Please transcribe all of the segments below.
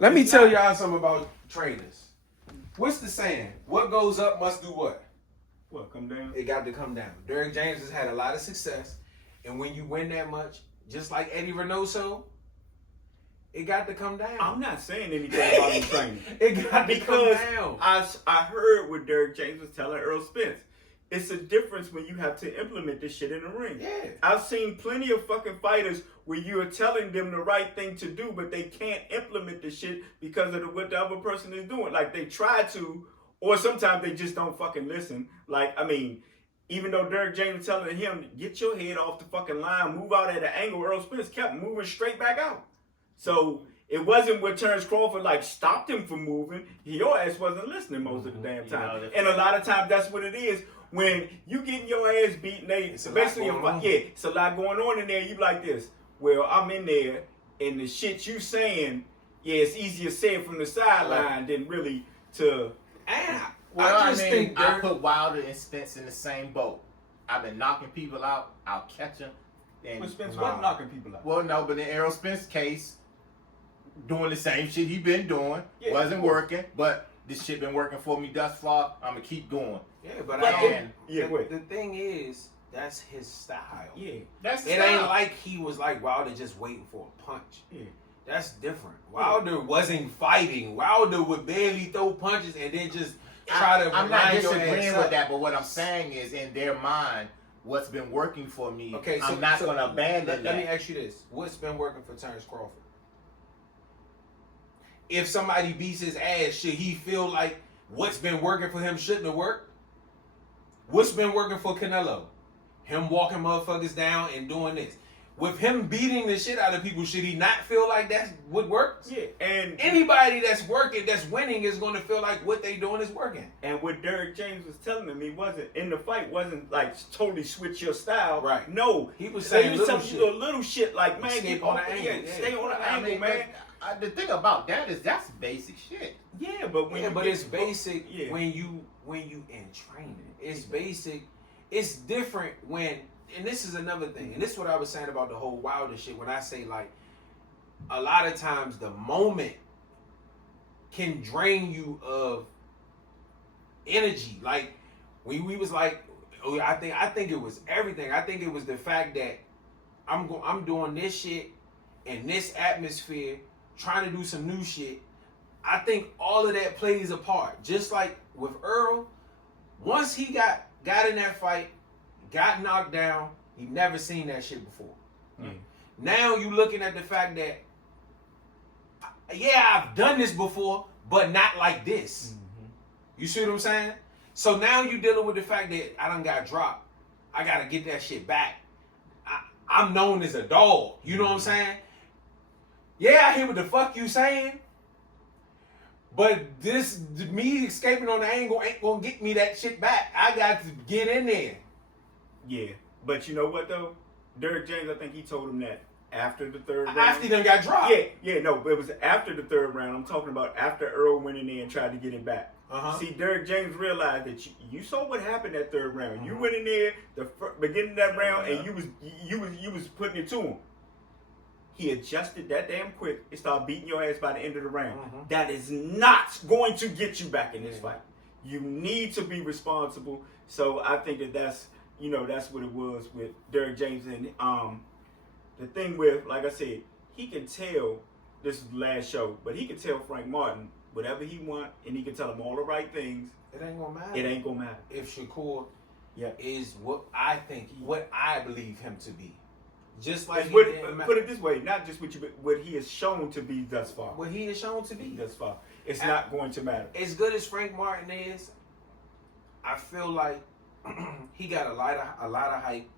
Let me tell y'all something about trainers. What's the saying? What goes up must do what? What, come down? It got to come down. Derrick James has had a lot of success, and when you win that much, just like Eddie Reynoso, it got to come down. I'm not saying anything about him training. It got to come down. I heard what Derrick James was telling Earl Spence. It's a difference when you have to implement this shit in the ring. Yeah. I've seen plenty of fucking fighters where you are telling them the right thing to do, but they can't implement the shit because of what the other person is doing. Like, they try to, or sometimes they just don't fucking listen. Like, I mean, even though Derrick James was telling him, get your head off the fucking line, move out at an angle, Earl Spence kept moving straight back out. So it wasn't what Terrence Crawford like stopped him from moving. Your ass wasn't listening most of the damn time. And a lot of times that's what it is. When you getting your ass beat, it's basically it's a lot going on in there. You like this. Well, I'm in there, and the shit you saying, it's easier said from the sideline than really to. I think I put Wilder and Spence in the same boat. I've been knocking people out. I'll catch them. But Spence wasn't knocking people out. Well, no, but in Errol Spence's case, doing the same shit he been doing wasn't working, but this shit been working for me thus far. I'm gonna keep going. Yeah, but the thing is, that's his style. Yeah, that's it. Ain't like he was like Wilder just waiting for a punch. Yeah, that's different. Wilder wasn't fighting. Wilder would barely throw punches and then just try to. I'm not disagreeing with that, but what I'm saying is, in their mind, what's been working for me, I'm not gonna abandon that. Let me ask you this: what's been working for Terrence Crawford? If somebody beats his ass, should he feel like what's been working for him shouldn't have worked? What's been working for Canelo? Him walking motherfuckers down and doing this. With him beating the shit out of people, should he not feel like that's what works? Yeah. And anybody that's working, that's winning, is going to feel like what they doing is working. And what Derrick James was telling him, he wasn't in the fight, wasn't like totally switch your style. Right. No. He was saying little shit like, man, stay on the angle. Stay on the angle, man. The thing about that is that's basic shit. Yeah, but it's basic when you in training. It's basic. It's different when, and this is another thing, and this is what I was saying about the whole Wilder shit. When I say like, a lot of times the moment can drain you of energy. Like we was like, I think it was everything. I think it was the fact that I'm doing this shit in this atmosphere, trying to do some new shit. I think all of that plays a part. Just like with Earl, once he got in that fight, got knocked down, he never seen that shit before. Mm. Now you looking at the fact that, I've done this before, but not like this. Mm-hmm. You see what I'm saying? So now you dealing with the fact that I done got dropped. I got to get that shit back. I'm known as a dog. You know what I'm saying? Yeah, I hear what the fuck you saying. But me escaping on the angle ain't gonna get me that shit back. I got to get in there. Yeah, but you know what though? Derrick James, I think he told him that after the third round. After he done got dropped. No, but it was after the third round. I'm talking about after Earl went in there and tried to get him back. See, Derrick James realized that you saw what happened that third round. You went in there the beginning of that round and you was putting it to him. He adjusted that damn quick and started beating your ass by the end of the round. That is not going to get you back in this fight. You need to be responsible. So I think that's what it was with Derrick James. And the thing with, like I said, he can tell, this is the last show, but he can tell Frank Martin whatever he want, and he can tell him all the right things. It ain't gonna matter. It ain't gonna matter. If Shakur is what I believe him to be. Just like put it this way, not just what what he has shown to be thus far. What he is shown to be thus far, it's not going to matter. As good as Frank Martin is, I feel like he got a lot of hype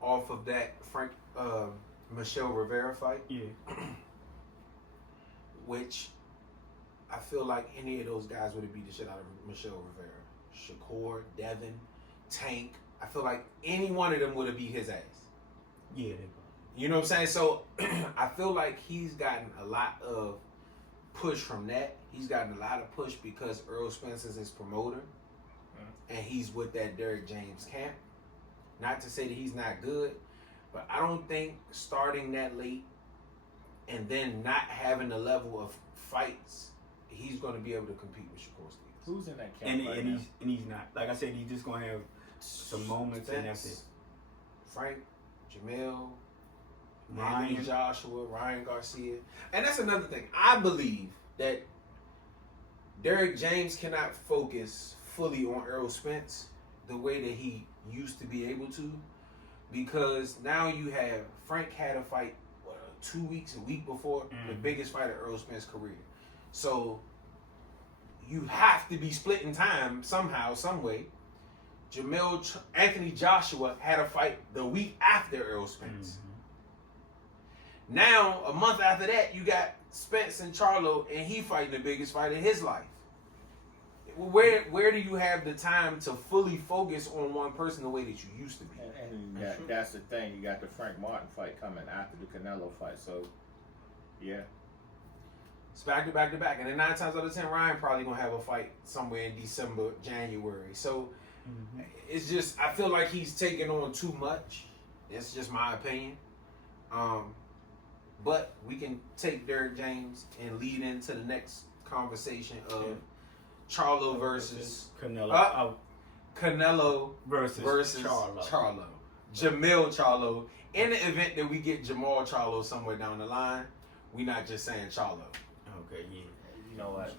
off of that Michelle Rivera fight. Yeah. Which I feel like any of those guys would have beat the shit out of Michelle Rivera. Shakur, Devin, Tank. I feel like any one of them would have beat his ass. Yeah. You know what I'm saying? So I feel like he's gotten a lot of push from that. He's gotten a lot of push because Earl Spence is his promoter. And he's with that Derrick James camp. Not to say that he's not good, but I don't think starting that late and then not having the level of fights, he's going to be able to compete with Shakur Stevenson. Who's in that camp and he's not. Like I said, he's just gonna have some moments and that's it. Frank, Jamil, Anthony Joshua, Ryan Garcia. And that's another thing. I believe that Derrick James cannot focus fully on Errol Spence the way that he used to be able to, because now you have Frank had a fight 2 weeks, a week before the biggest fight of Errol Spence's career. So you have to be splitting time somehow, some way. Anthony Joshua had a fight the week after Errol Spence. Now, a month after that, you got Spence and Charlo, and he fighting the biggest fight of his life. Where do you have the time to fully focus on one person the way that you used to be? And that's the thing. You got the Frank Martin fight coming after the Canelo fight. So, yeah. It's back to back to back. And then 9 times out of 10, Ryan probably going to have a fight somewhere in December, January. So, it's just, I feel like he's taking on too much. It's just my opinion. But we can take Derrick James and lead into the next conversation of Charlo versus Canelo. Canelo versus Charlo. Jamil Charlo. In the event that we get Jamal Charlo somewhere down the line, we not just saying Charlo. Okay, yeah. You know what?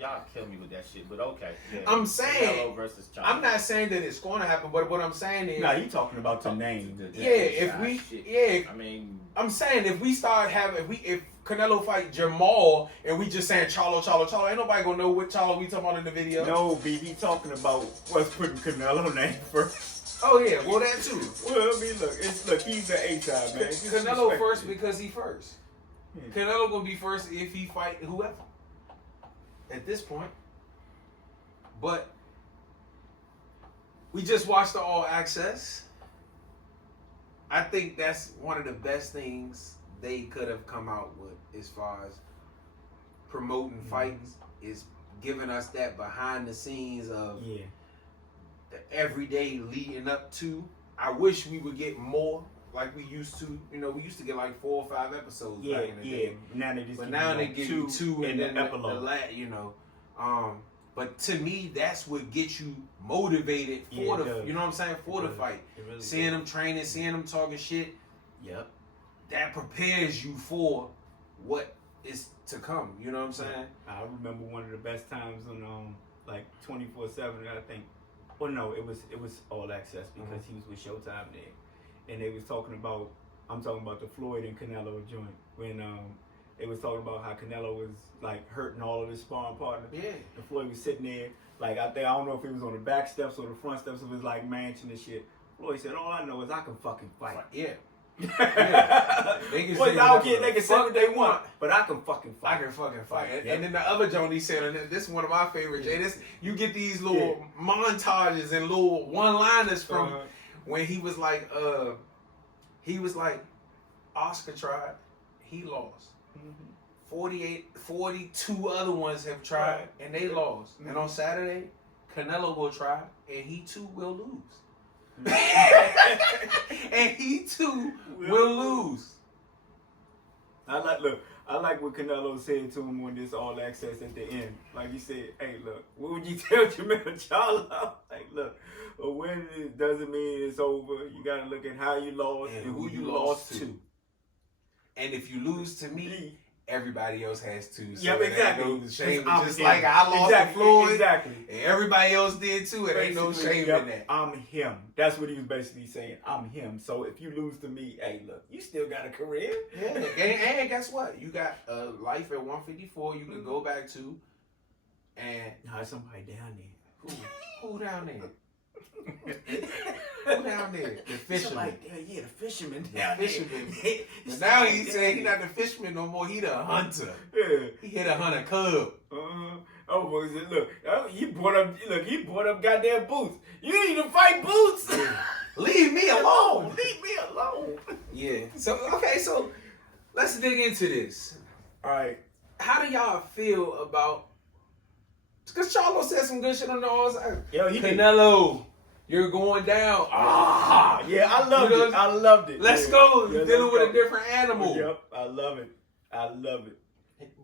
y'all kill me with that shit, but okay. Yeah. I'm saying, Canelo versus Charlo. I'm not saying that it's going to happen, but what I'm saying is, nah, you talking about the name. I mean, I'm saying if we start having, if Canelo fight Jamal and we just saying Charlo, ain't nobody gonna know what Charlo we talking about in the video. No, B, he talking about what's putting Canelo name first. Oh yeah, well that too. Well, I mean, look, he's the A-side, man. Canelo first because he first. Canelo gonna be first if he fight whoever. At this point. But we just watched the All Access. I think that's one of the best things they could have come out with as far as promoting fights, is giving us that behind the scenes of the everyday leading up to. I wish we would get more like we used to. You know, we used to get like 4 or 5 episodes back in the day. Now they give you 2 and then the epilogue. You know. But to me, that's what gets you motivated for the, you know what I'm saying, for the fight. Really seeing them training, seeing them talking shit. Yep. That prepares you for what is to come. You know what I'm saying? I remember one of the best times on like 24/7. I think. Well, no, it was All Access because he was with Showtime there, and they was talking about. I'm talking about the Floyd and Canelo joint when they was talking about how Canelo was like hurting all of his sparring partners. Yeah. And Floyd was sitting there, like I don't know if he was on the back steps or the front steps of his like mansion and shit. Floyd said, "All I know is I can fucking fight." Yeah. They can say what they want, but I can fucking fight. I can fucking fight. And then the other joint he said, and this is one of my favorites. You get these little montages and little one-liners from when he was like, Oscar tried, he lost. 42 other ones have tried and they lost. And on Saturday, Canelo will try and he too will lose. And he too will lose. I like what Canelo said to him on this All Access at the end. Like he said, "Hey, look, what would you tell Jamil Charlo? Like, look, a win doesn't mean it's over. You got to look at how you lost and who you lost to. And if you lose to me, everybody else has to. So exactly. Ain't no shame. Just like I lost to Floyd, and everybody else did too. It ain't no shame in that. I'm him. That's what he was basically saying. I'm him. So if you lose to me, hey, look, you still got a career. Yeah, and guess what? You got a life at 154. You can go back to. And there's somebody down there. Who down there? Who down there? The fisherman. The fisherman down there. But now he's saying he's not the fisherman no more. He the hunter. Yeah. He hit a hunter cub. Oh, boy, look, he brought up goddamn Boots. You need to fight Boots. Leave me alone. Leave me alone. Yeah. So let's dig into this. All right. How do y'all feel about? Because Charlo said some good shit on the All Side. Yo, Canelo. You're going down. Yeah, I loved it. I loved it. Let's go. You're dealing with a different animal. Yep, I love it. I love it.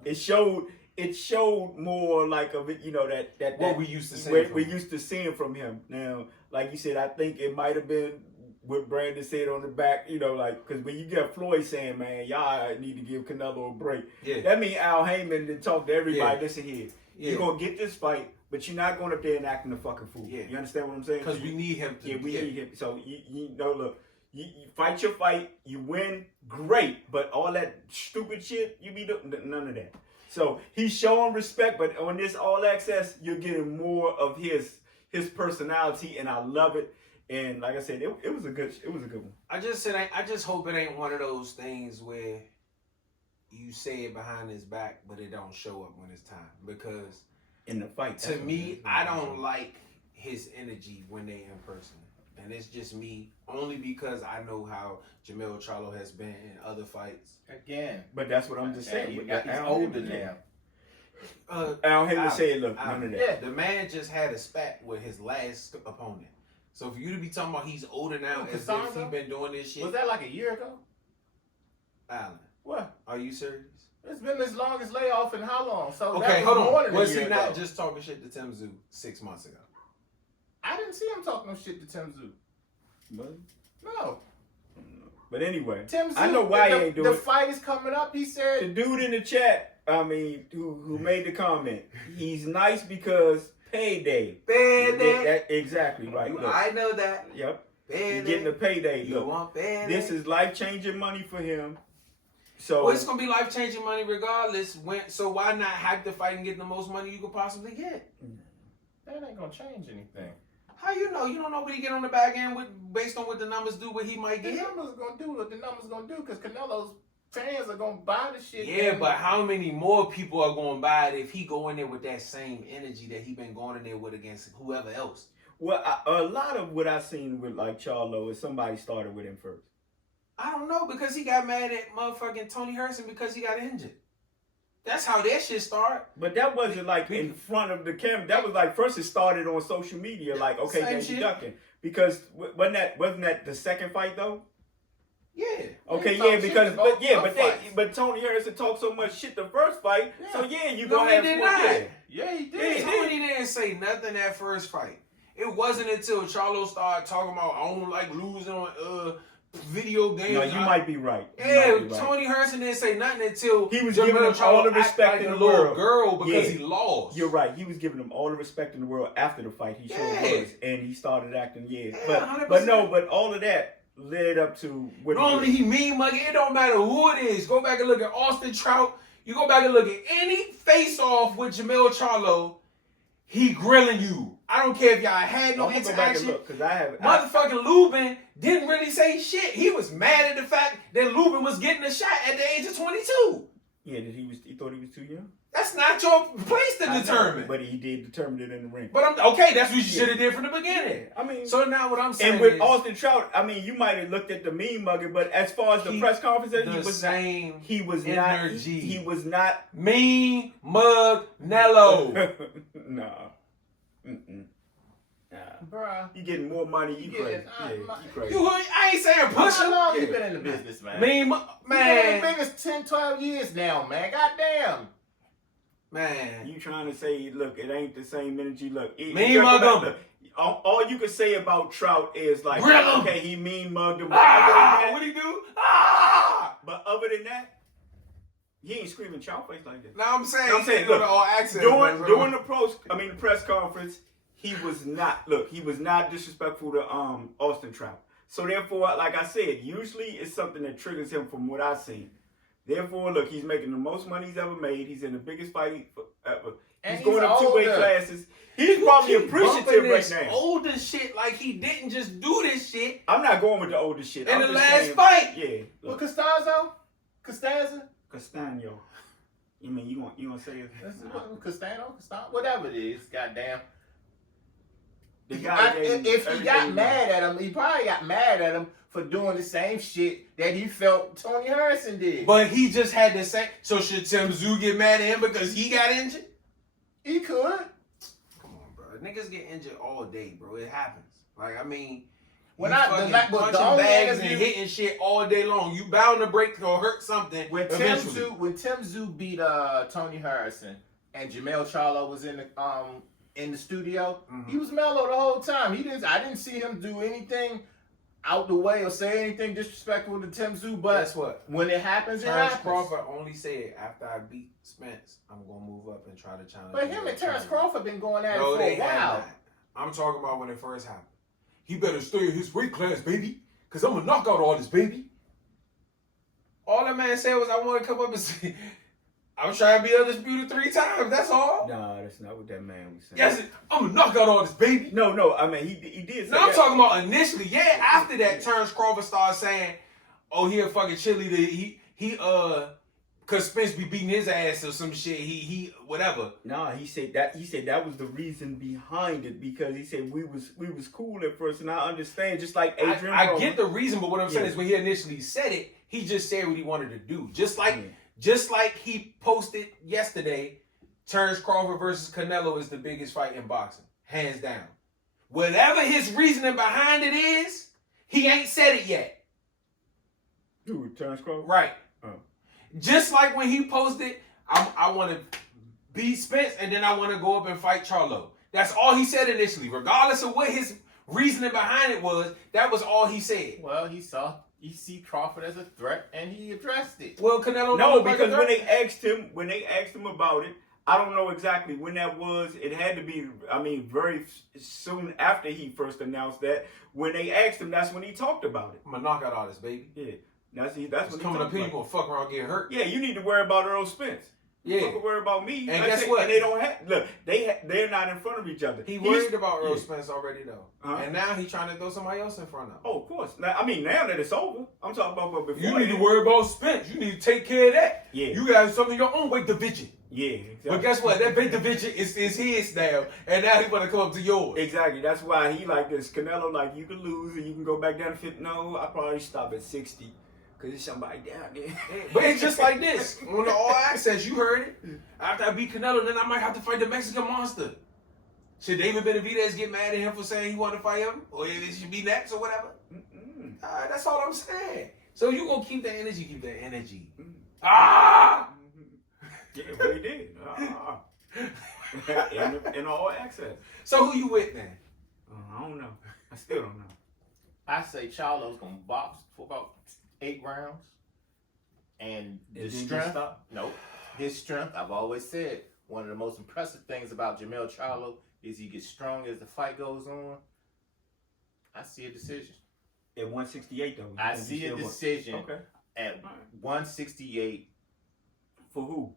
It showed more like of it, that what we used to see. We used to seeing from him. Now, like you said, I think it might have been what Brandon said on the back, because when you get Floyd saying, man, y'all need to give Canelo a break. Yeah. That means Al Heyman to talk to everybody. Yeah. Listen here, Yeah. you're gonna get this fight, but you're not going up there and acting a fucking fool. Yeah. You understand what I'm saying? Because we need him to. Yeah, we need him. So look, you fight your fight, you win, great. But all that stupid shit, you be doing none of that. So he's showing respect, but on this All Access, you're getting more of his personality, and I love it. And like I said, it was a good one. I just hope it ain't one of those things where you say it behind his back, but it don't show up when it's time. Because in the fight, to me, I don't like his energy when they in person. And it's just me, only because I know how Jamel Charlo has been in other fights. Again. But that's what I'm just saying. He's older now. Al Heyman said, look, none of that. Yeah, the man just had a spat with his last opponent. So for you to be talking about he's older now as if he been doing this shit. Was that like a year ago? Alan. What? Are you serious? It's been his longest layoff in how long? So okay, that hold on. More than Was a year he not ago. just talking shit to Tim Tszyu 6 months ago? I didn't see him talking no shit to Tim Tszyu. Really? No. But anyway, Tim Tszyu, I know why he ain't doing it. The fight is coming up. He said the dude in the chat, who made the comment, he's nice because payday. Payday. Exactly right. Look, I know that. Yep. Payday. He's getting a payday. You Look, want payday? this is life-changing money for him. So well, it's gonna be life-changing money regardless. So why not hype the fight and get the most money you could possibly get? that ain't gonna change anything. How you know? You don't know what he get on the back end based on what the numbers do, what he might The get. numbers gonna do what the numbers gonna do because Canelo's fans are gonna buy the shit. Yeah, but how many more people are going to buy it if he go in there with that same energy that he been going in there with against whoever else? Well, a lot of what I've seen with like Charlo is somebody started with him first. I don't know, because he got mad at motherfucking Tony Hurson because he got injured. That's how that shit started. But that wasn't like in front of the camera. That was like first it started on social media. Like, okay, then you ducking. Because wasn't that the second fight though? Yeah. Okay, yeah, but Tony Harrison talked so much shit the first fight. Yeah. So yeah, you gonna have did more. Not. Yeah, he did. Tony didn't say nothing that first fight. It wasn't until Charlo started talking about I don't like losing on video games. No, you might be right. Yeah, Tony Hurson didn't say nothing until he was giving him all the respect in the little world. Girl because he lost. You're right. He was giving him all the respect in the world after the fight. He sure was, and he started acting. But all of that led up to what normally he mean muggy. It don't matter who it is. Go back and look at Austin Trout. You go back and look at any face off with Jamel Charlo. He grilling you. I don't care if y'all had no interaction. Because I have motherfucking Lubin didn't really say shit. He was mad at the fact that Lubin was getting a shot at the age of 22. Yeah, he thought he was too young. That's not your place to determine. But he did determine it in the ring. But okay, that's what you should have did from the beginning. I mean, so now what I'm saying and with Austin Trout, I mean, you might have looked at the mean mugger, but as far as the press conference, he was not mean mug Nello. No. Bruh. You getting more money, you crazy. You crazy. I ain't saying push him. How long you been in the business, man? Man. You been in the business 10, 12 years now, man. Goddamn. Man. You trying to say, look, it ain't the same energy. Look. Mean mug him. All you can say about Trout is like, okay, he mean mugged him. What'd he do? But other than that, he ain't screaming Trout face like that. No, I'm saying look, all access. During the press conference, he was not disrespectful to Austin Trout. So therefore, like I said, usually it's something that triggers him from what I've seen. Therefore, look, he's making the most money he's ever made. He's in the biggest fight ever. He's going up 2 weight classes. He's probably appreciative right now. Older shit, like he didn't just do this shit. I'm not going with the older shit. In the last fight. Yeah. Well, Costanza? Castano. You mean you gonna say it? Castano? Whatever it is, goddamn. If he got mad at him, he probably got mad at him for doing the same shit that he felt Tony Harrison did. But he just had the same. So should Tim Tszyu get mad at him because he got injured? He could. Come on, bro. Niggas get injured all day, bro. It happens. Like, I mean, When you I- fucking the punching only bags interview- and hitting shit all day long. You bound to break or hurt something When eventually. Tim Tszyu beat Tony Harrison and Jamel Charlo was in the studio, he was mellow the whole time. I didn't see him do anything out the way or say anything disrespectful to Tim Tszyu. But guess what? when it happens, it Terrence happens. Crawford only said after I beat Spence, I'm gonna move up and try to challenge. But him and Terrence Crawford been going at it No, for they a while. have not. I'm talking about when it first happened. He better stay in his weight class, baby, because I'm gonna knock out all this, baby. All that man said was, I want to come up and say, I'm trying to be undisputed 3 times. That's all. Nah, that's not what that man was saying. Yes, I'm gonna knock out all this, baby. No. I mean, he did say No, I'm that. talking about initially. Yeah, after that, Terrence Crawford started saying, "Oh, he a fucking cheerleader. Cause Spence be beating his ass or some shit. He whatever." Nah, he said that was the reason behind it, because he said we was cool at first, and I understand. Just like Adrian, I get the reason, but what I'm saying Yeah. is when he initially said it, he just said what he wanted to do. Just like he posted yesterday, Terrence Crawford versus Canelo is the biggest fight in boxing, hands down. Whatever his reasoning behind it is, he ain't said it yet. Dude, Terrence Crawford, Right. Oh. Just like when he posted, I want to beat Spence and then I want to go up and fight Charlo. That's all he said initially. Regardless of what his reasoning behind it was, that was all he said. Well, he see Crawford as a threat and he addressed it. Well, Canelo... No, because when they asked him about it, I don't know exactly when that was. It had to be, I mean, very soon after he first announced that. When they asked him, that's when he talked about it. I'm going to knock out all this, baby. Yeah. That's when It's he coming talked up here, you about going to fuck around getting hurt. it. Yeah, you need to worry about Earl Spence. Yeah. You fucking worry about me. And That's guess it. what? And they don't have, look, they're not in front of each other. He worried about Earl yeah. Spence already, though. Uh-huh. And now he's trying to throw somebody else in front of him. Oh, of course. Now, I mean, now that it's over, I'm talking about before. You need to worry about Spence. You need to take care of that. Yeah. You got some of your own weight division. Yeah, exactly. But guess what? That weight division is his now. And now he want to come up to yours. Exactly. That's why he like this. Canelo, like, you can lose and you can go back down to 50. No, I probably stop at 60. Because there's somebody down there. But it's just like this. On the All Access, you heard it. After I beat Canelo, then I might have to fight the Mexican monster. Should David Benavidez get mad at him for saying he wanted to fight him? Or it should be next or whatever? That's all I'm saying. So you going to keep the energy, Ah! Yeah, well, he did. In All Access. So who you with then? I don't know. I still don't know. I say Charlo's gonna box for about 8 rounds, and the strength. Nope, his strength. I've always said one of the most impressive things about Jamel Charlo is he gets strong as the fight goes on. I see a decision. At 168 though. I see a decision at 168. For who?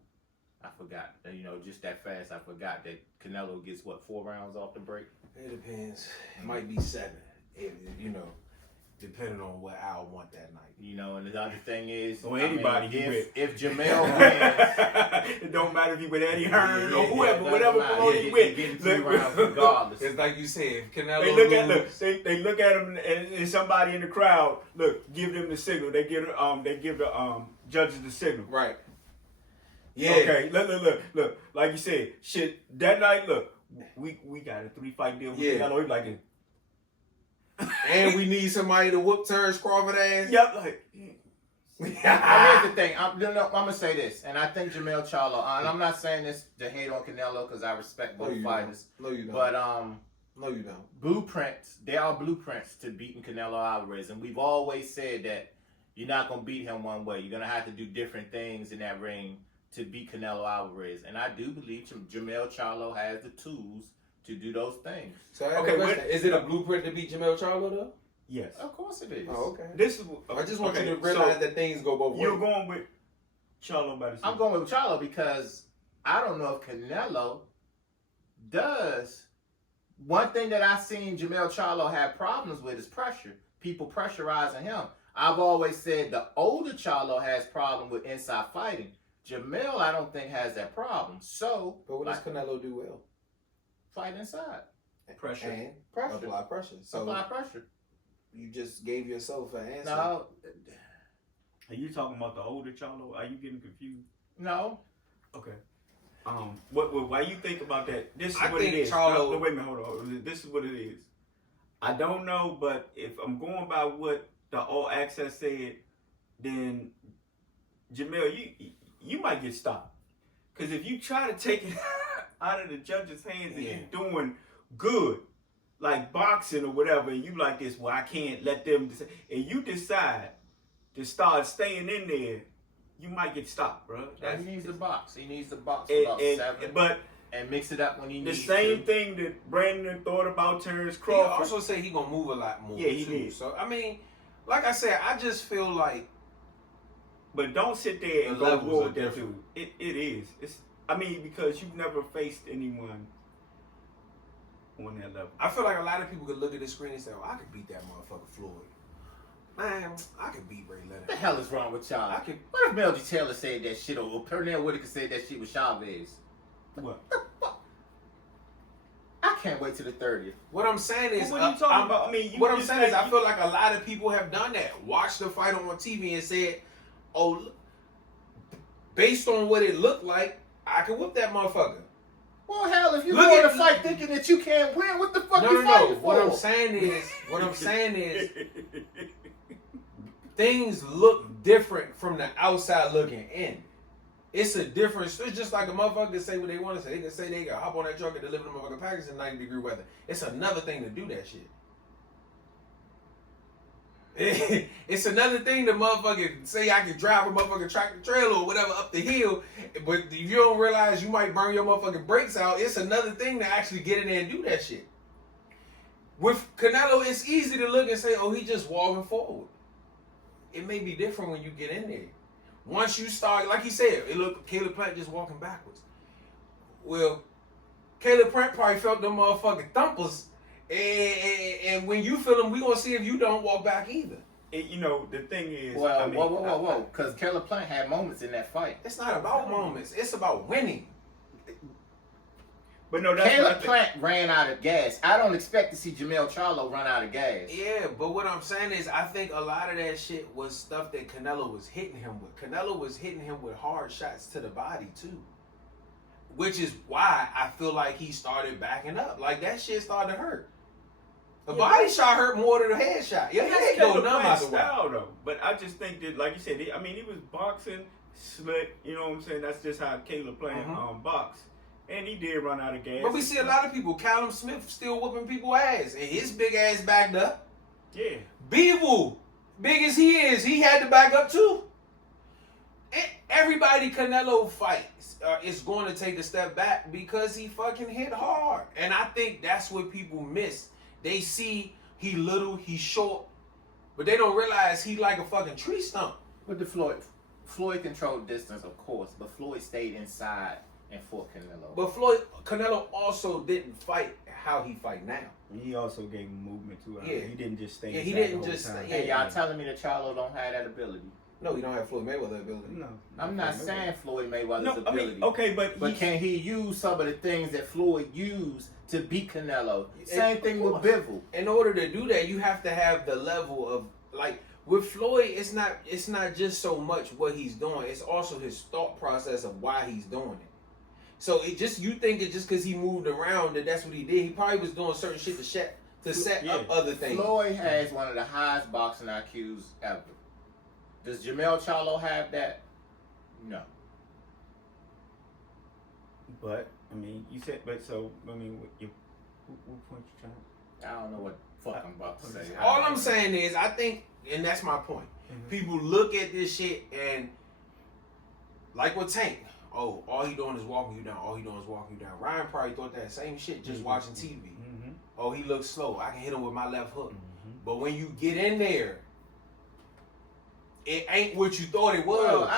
I forgot. You know, just that fast. I forgot that Canelo gets 4 rounds off the break. It depends. It might be 7. Depending on what Al want that night. You know, and the other thing is, or anybody if Jamel wins, it don't matter if he with Eddie Hearn or yeah, whoever, whatever promoter he with. Getting 3 rounds regardless. It's like you said, if Canelo they look at him and somebody in the crowd give them the signal. They give the judges the signal. Right. Yeah. Okay. Look. Like you said, shit. That night, look, we got a 3-fight deal with Canelo. He's like this. And we need somebody to whoop Terrence Crawford ass. Yep. Like. Here's the thing. I'm gonna say this, and I think Jamel Charlo. And I'm not saying this to hate on Canelo because I respect both fighters. No, you don't. But no, you don't. Blueprints. There are blueprints to beating Canelo Alvarez, and we've always said that you're not gonna beat him one way. You're gonna have to do different things in that ring to beat Canelo Alvarez, and I do believe Jamel Charlo has the tools to do those things. So is it a blueprint to beat Jamel Charlo though? Yes. Of course it is. Oh, okay. I just want you to realize that things go both ways. You're going with Charlo by the I'm going with Charlo because I don't know if Canelo does. One thing that I've seen Jamel Charlo have problems with is pressure. People pressurizing him. I've always said the older Charlo has problem with inside fighting. Jamel, I don't think has that problem. So, but what does Canelo do well? Fight inside. Pressure. And pressure. Apply pressure. So apply pressure. You just gave yourself an answer. No. Are you talking about the older Charlo? Are you getting confused? No. Okay. Why you think about that? This is I what it think is. Charlo. No, wait a minute, hold on. This is what it is. I don't know, but if I'm going by what the All Access said, then Jamel, you might get stopped. Because if you try to take it out of the judge's hands and you're doing good, like boxing or whatever, and you like this, well, I can't let them decide, and you decide to start staying in there, you might get stopped, bro. He needs to box. He needs to box about 7. And mix it up when he needs to. The same thing that Brandon thought about Terrence Crawford. He also said he gonna move a lot more. Yeah, he too. did. So I mean, like I said, I just feel like. But don't sit there and go to war with that dude. It is. I mean, because you've never faced anyone on that level. I feel like a lot of people could look at the screen and say, "Oh, I could beat that motherfucker Floyd." Man, I could beat Ray Leonard. What the hell is wrong with y'all? What if Melody Taylor said that shit, or Pernell Whitaker said that shit with Chavez? What? I can't wait till the 30th. What I'm saying is, what are you talking about? I mean, what I'm saying is, I feel like a lot of people have done that. Watched the fight on TV and said, "Oh, based on what it looked like, I could whoop that motherfucker." Well, hell, if you go in a fight thinking that you can't win, what the fuck you fighting for? What I'm saying is, things look different from the outside looking in. It's a difference. It's just like a motherfucker can say what they want to say. They can say they can hop on that truck and deliver the motherfucking package in 90-degree weather. It's another thing to do that shit. It's another thing to motherfucker say I can drive a motherfucking tractor trailer or whatever up the hill, but if you don't realize you might burn your motherfucking brakes out, it's another thing to actually get in there and do that shit. With Canelo, it's easy to look and say, oh, he just walking forward. It may be different when you get in there. Once you start, like he said, it looked Caleb Plant just walking backwards. Well, Caleb Plant probably felt them motherfucking thumpers, and when you feel them, we gonna see if you don't walk back either. The thing is, well, whoa, because Caleb Plant had moments in that fight. It's not about moments; it's about winning. But no, that's Caleb Plant ran out of gas. I don't expect to see Jamel Charlo run out of gas. Yeah, but what I'm saying is, I think a lot of that shit was stuff that Canelo was hitting him with. Canelo was hitting him with hard shots to the body too, which is why I feel like he started backing up. Like that shit started to hurt. The body shot hurt more than the head shot. Your head go numb out the way. Though. But I just think that, like you said, he was boxing slick. You know what I'm saying? That's just how Caleb Plant boxed. And he did run out of gas. But we see a lot of people. Callum Smith still whooping people's ass. And his big ass backed up. Yeah. Bivol, big as he is, he had to back up too. Everybody Canelo fights is going to take a step back because he fucking hit hard. And I think that's what people miss. They see he little, he short, but they don't realize he like a fucking tree stump. But the Floyd controlled distance, of course, but Floyd stayed inside and fought Canelo. But Canelo also didn't fight how he fight now. He also gave him movement too. Yeah. He didn't just stay. Yeah, he didn't just stay. And y'all telling me that Charlo don't have that ability? No, he don't have Floyd Mayweather ability. No, I'm not saying Floyd Mayweather's ability. I mean, okay, but can he use some of the things that Floyd used to beat Canelo? Same thing with Bivol. In order to do that, you have to have the level of like with Floyd. It's not just so much what he's doing; it's also his thought process of why he's doing it. So you think it just because he moved around that's what he did. He probably was doing certain shit to set up other things. Floyd has one of the highest boxing IQs ever. Does Jamel Charlo have that? No. But I mean, you said, what point you trying? I don't know what the fuck I'm about to say. All I'm saying is, I think, and that's my point. People look at this shit and like with Tank. Oh, all he doing is walking you down. All he doing is walking you down. Ryan probably thought that same shit just watching TV. Oh, he looks slow. I can hit him with my left hook. But when you get in there, it ain't what you thought it was. Well,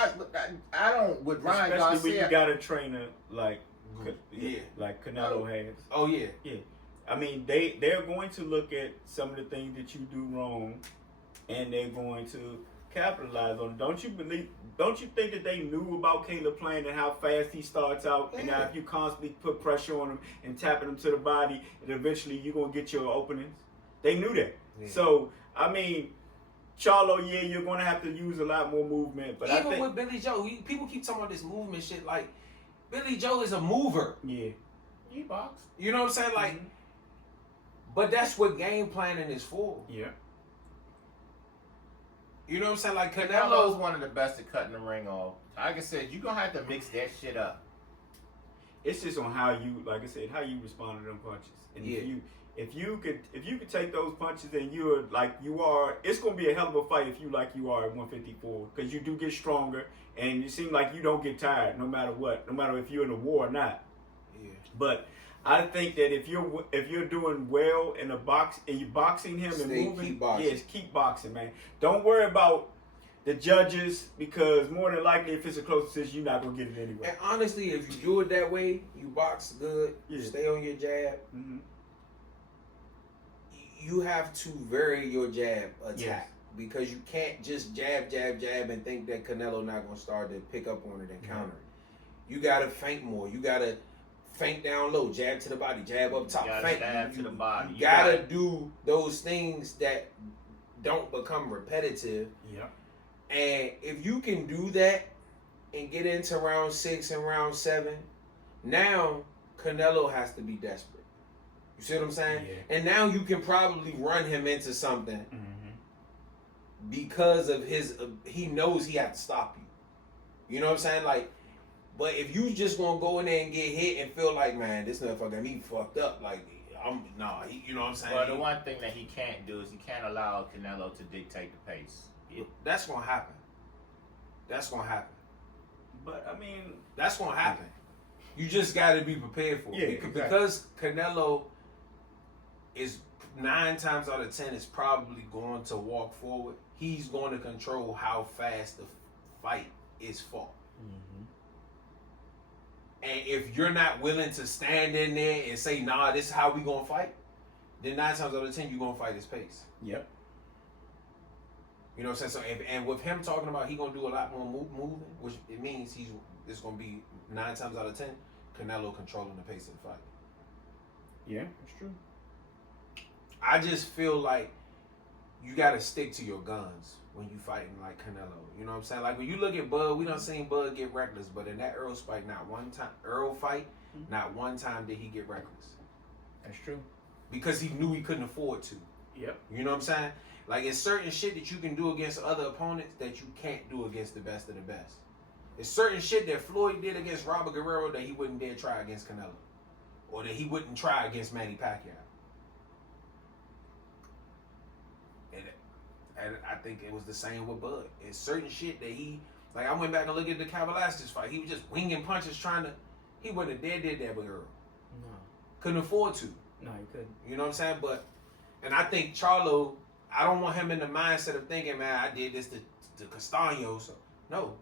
I don't with Ryan Especially Garcia. when you got a trainer like Canelo has. Oh yeah. Yeah. I mean, they're going to look at some of the things that you do wrong, and they're going to capitalize on it. Don't you think that they knew about Caleb Plant and how fast he starts out, and now if you constantly put pressure on him and tapping him to the body, and eventually you're gonna get your openings? They knew that. Yeah. So I mean, Charlo, you're gonna have to use a lot more movement. But even with Billy Joe, people keep talking about this movement shit. Like Billy Joe is a mover. Yeah, he boxed. You know what I'm saying? Like But that's what game planning is for. Yeah. You know what I'm saying? Like Canelo's Canelo, one of the best at cutting the ring off. Like I said, you're gonna have to mix that shit up. It's just on how you, like I said, how you respond to them punches. And Yeah. if you could take those punches and you're like you are, it's gonna be a hell of a fight if you like you are at 154, because you do get stronger and you seem like you don't get tired no matter what, no matter if you're in a war or not. yeah. But I think that if you're doing well in a box and you're boxing him and moving, keep boxing. yes, keep boxing, man. Don't worry about the judges, because more than likely, if it's a close decision, you're not gonna get it anyway. And honestly, if you do it that way, you box good, you Yeah. stay on your jab. Mm-hmm. You have to vary your jab attack Yes. because you can't just jab, jab, jab and think that Canelo not gonna start to pick up on it and counter it. You gotta feint more. You gotta feint down low, jab to the body, jab up top, You gotta feint stab to the body. You gotta do those things that don't become repetitive. Yeah. And if you can do that and get into round 6 and round 7, now Canelo has to be desperate. You see what I'm saying? Yeah. And now you can probably run him into something Mm-hmm. because of his. He knows he has to stop you. You know what I'm saying? Like, but if you just gonna go in there and get hit and feel like, man, this motherfucker got me fucked up, like you know what I'm saying? Well, the one thing that he can't do is he can't allow Canelo to dictate the pace. That's gonna happen. That's gonna happen. But I mean, That's gonna happen. You just got to be prepared for it. Yeah, exactly. Because Canelo is 9 times out of 10 is probably going to walk forward. He's going to control how fast the fight is fought. Mm-hmm. And if you're not willing to stand in there and say, nah, this is how we gonna fight, then 9 times out of 10 you're gonna fight his pace. yep. You know what I'm saying? So, and with him talking about he gonna do a lot more moving, which it means it's gonna be 9 times out of 10 Canelo controlling the pace of the fight. Yeah, that's true. I just feel like you gotta stick to your guns when you fighting like Canelo. You know what I'm saying? Like when you look at Bud, we done seen Bud get reckless, but in that Earl fight, not one time did he get reckless. That's true. Because he knew he couldn't afford to. Yep. You know what I'm saying? Like it's certain shit that you can do against other opponents that you can't do against the best of the best. It's certain shit that Floyd did against Robert Guerrero that he wouldn't dare try against Canelo. Or that he wouldn't try against Manny Pacquiao. And I think it was the same with Bud. It's certain shit that like I went back and looked at the Kavaliastis fight. He was just winging punches he wouldn't have did that with Earl. No. Couldn't afford to. No, you couldn't. You know what I'm saying? And I think Charlo, I don't want him in the mindset of thinking, man, I did this to Castaño. So, no.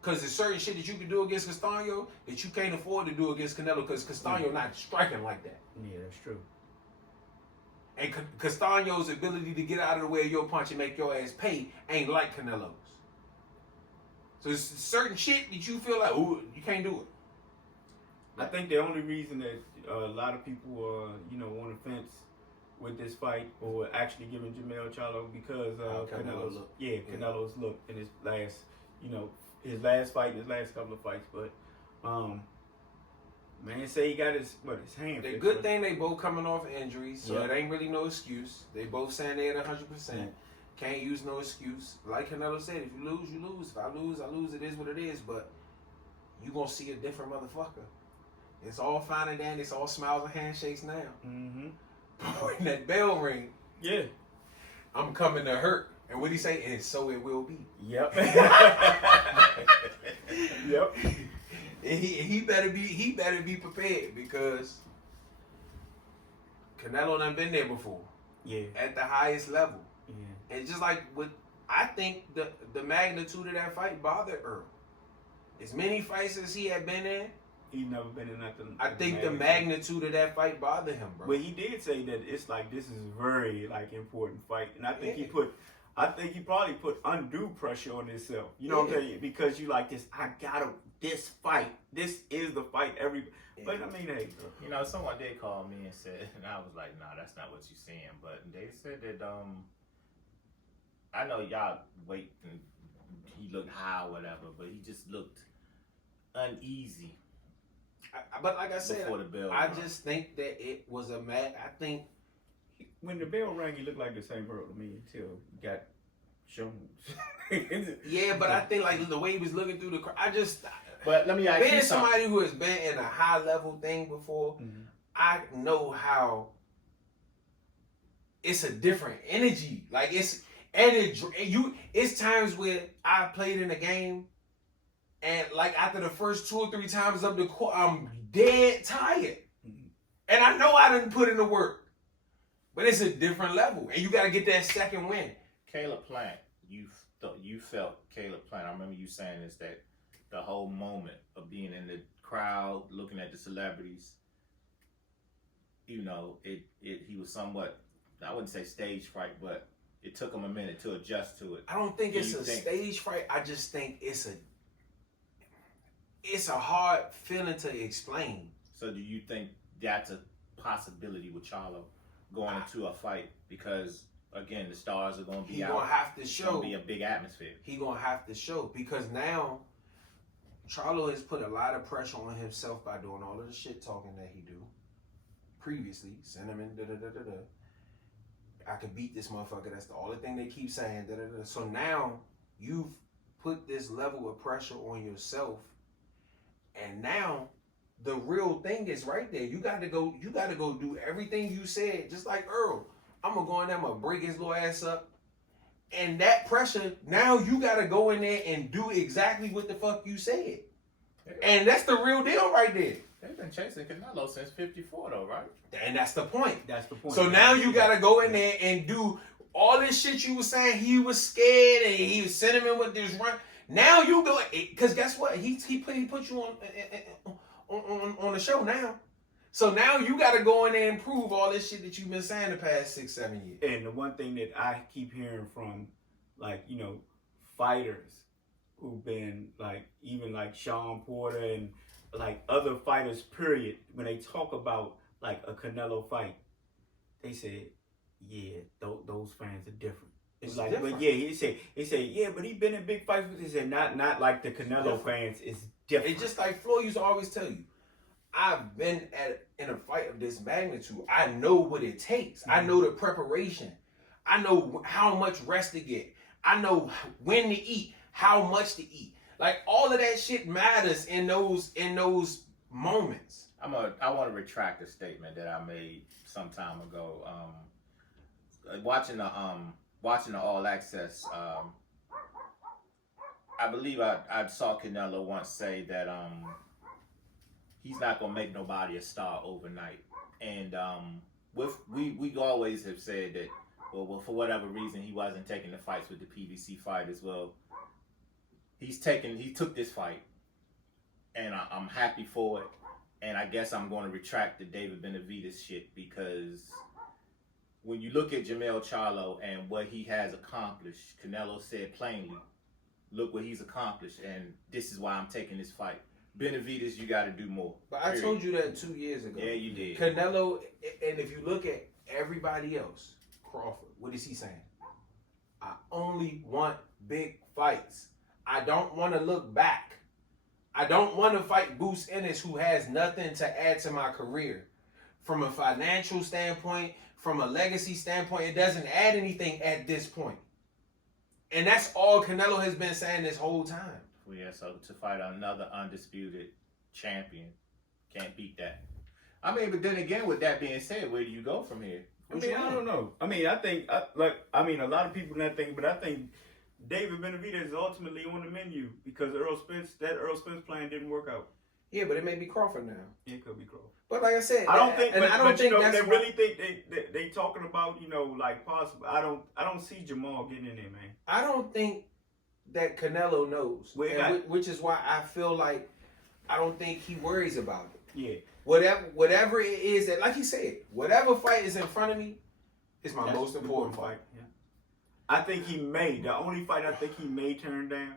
Because there's certain shit that you can do against Castaño that you can't afford to do against Canelo because Castaño not striking like that. Yeah, that's true. And Castaño's ability to get out of the way of your punch and make your ass pay ain't like Canelo's. So it's certain shit that you feel like, ooh, you can't do it. I think the only reason that a lot of people are, on the fence with this fight or actually giving Jamel Charlo because Canelo's look. Yeah, Canelo's look in his last, his last fight and his last couple of fights. But, man, say he got his hand. The good thing they both coming off injuries, so Yep. it ain't really no excuse. They both saying they at 100%. Yeah. Can't use no excuse. Like Canelo said, if you lose, you lose. If I lose, I lose. It is what it is. But you gonna see a different motherfucker. It's all fine and dandy. It's all smiles and handshakes now. Mm-hmm. When that bell ring, Yeah. I'm coming to hurt. And what he say? And so it will be. Yep. Yep. And he better be prepared because Canelo done been there before Yeah. at the highest level. Yeah. And just like I think the magnitude of that fight bothered Earl. As many fights as he had been in, He's never been in nothing. I think the magnitude of that fight bothered him, bro. But he did say that it's like this is very important fight, and I think Yeah. he probably put undue pressure on himself. You know what I'm saying? Because you like this, this fight. This is the fight. But I mean, hey, Someone did call me and said, and I was like, nah, that's not what you're saying. But they said that, I know y'all wait and he looked high or whatever, but he just looked uneasy. But like I said, Before the bell I rung. just think that it was I think when the bell rang, he looked like the same girl to me until he got shown. Yeah, but I think like the way he was looking through the crowd, But let me ask you being something. somebody who has been in a high level thing before, I know how it's a different energy. Like it's times where I played in a game and like after the first 2 or 3 times up the court, I'm dead tired. And I know I didn't put in the work. But it's a different level. And you gotta get that second win. Caleb Plant, you felt Caleb Plant. I remember you saying this, that the whole moment of being in the crowd, looking at the celebrities, you know, he was somewhat, I wouldn't say stage fright, but it took him a minute to adjust to it. I don't think it's a stage fright. I just think it's a hard feeling to explain. So do you think that's a possibility with Charlo going into a fight? Because again, the stars are going to be out. He going to have to show. It's going to be a big atmosphere. He going to have to show because now Charlo has put a lot of pressure on himself by doing all of the shit talking that he do. Previously, sentiment, I could beat this motherfucker. That's the only thing they keep saying. So now you've put this level of pressure on yourself, and now the real thing is right there. You got to go do everything you said. Just like Earl, I'm gonna go in there, I'm gonna break his little ass up, and that pressure. Now you got to go in there and do exactly what the fuck you said, and that's the real deal right there. They've been chasing Canelo since '54, though, right? And that's the point. That's the point. So now you gotta go in there and do all this shit you was saying. He was scared and he was sentiment with this run. Now you go, because guess what? He put you on the show now. So now you gotta go in there and prove all this shit that you've been saying the past 6-7 years. And the one thing that I keep hearing from, like, you know, fighters who've been like, even like Sean Porter and like other fighters, period, when they talk about like a Canelo fight, they said, yeah, those fans are different. It's like, different. But yeah, he said, yeah, but he been in big fights. He said, not like the Canelo fans. It's different. It's just like Floyd used to always tell you, I've been in a fight of this magnitude. I know what it takes. Mm-hmm. I know the preparation. I know how much rest to get. I know when to eat, how much to eat. Like all of that shit matters in those moments. I want to retract a statement that I made some time ago. Watching the All Access, I believe I saw Canelo once say that he's not gonna make nobody a star overnight, and we always have said that. Well, for whatever reason, he wasn't taking the fights with the PBC fighters. Well, he took this fight, and I'm happy for it. And I guess I'm going to retract the David Benavidez shit, because when you look at Jermell Charlo and what he has accomplished, Canelo said plainly, look what he's accomplished, and this is why I'm taking this fight. Benavidez, you got to do more. But I told you that 2 years ago. Yeah, you did. Canelo, and if you look at everybody else, Crawford, what is he saying? I only want big fights. I don't want to look back. I don't want to fight Bruce Ennis, who has nothing to add to my career. From a financial standpoint, from a legacy standpoint, it doesn't add anything at this point. And that's all Canelo has been saying this whole time. Well, yeah, so to fight another undisputed champion, can't beat that. I mean, but then again, with that being said, where do you go from here? I don't know. I mean, I think, a lot of people not think, but I think David Benavidez is ultimately on the menu because Earl Spence plan didn't work out. Yeah, but it may be Crawford now. It could be Crawford. But like I said, I don't think they really think they talking about, you know, like possible. I don't see Jamal getting in there, man. I don't think that Canelo knows, which is why I feel like I don't think he worries about it. Yeah. Whatever it is that, like he said, whatever fight is in front of me is my most important fight. Yeah. I think the only fight I think he may turn down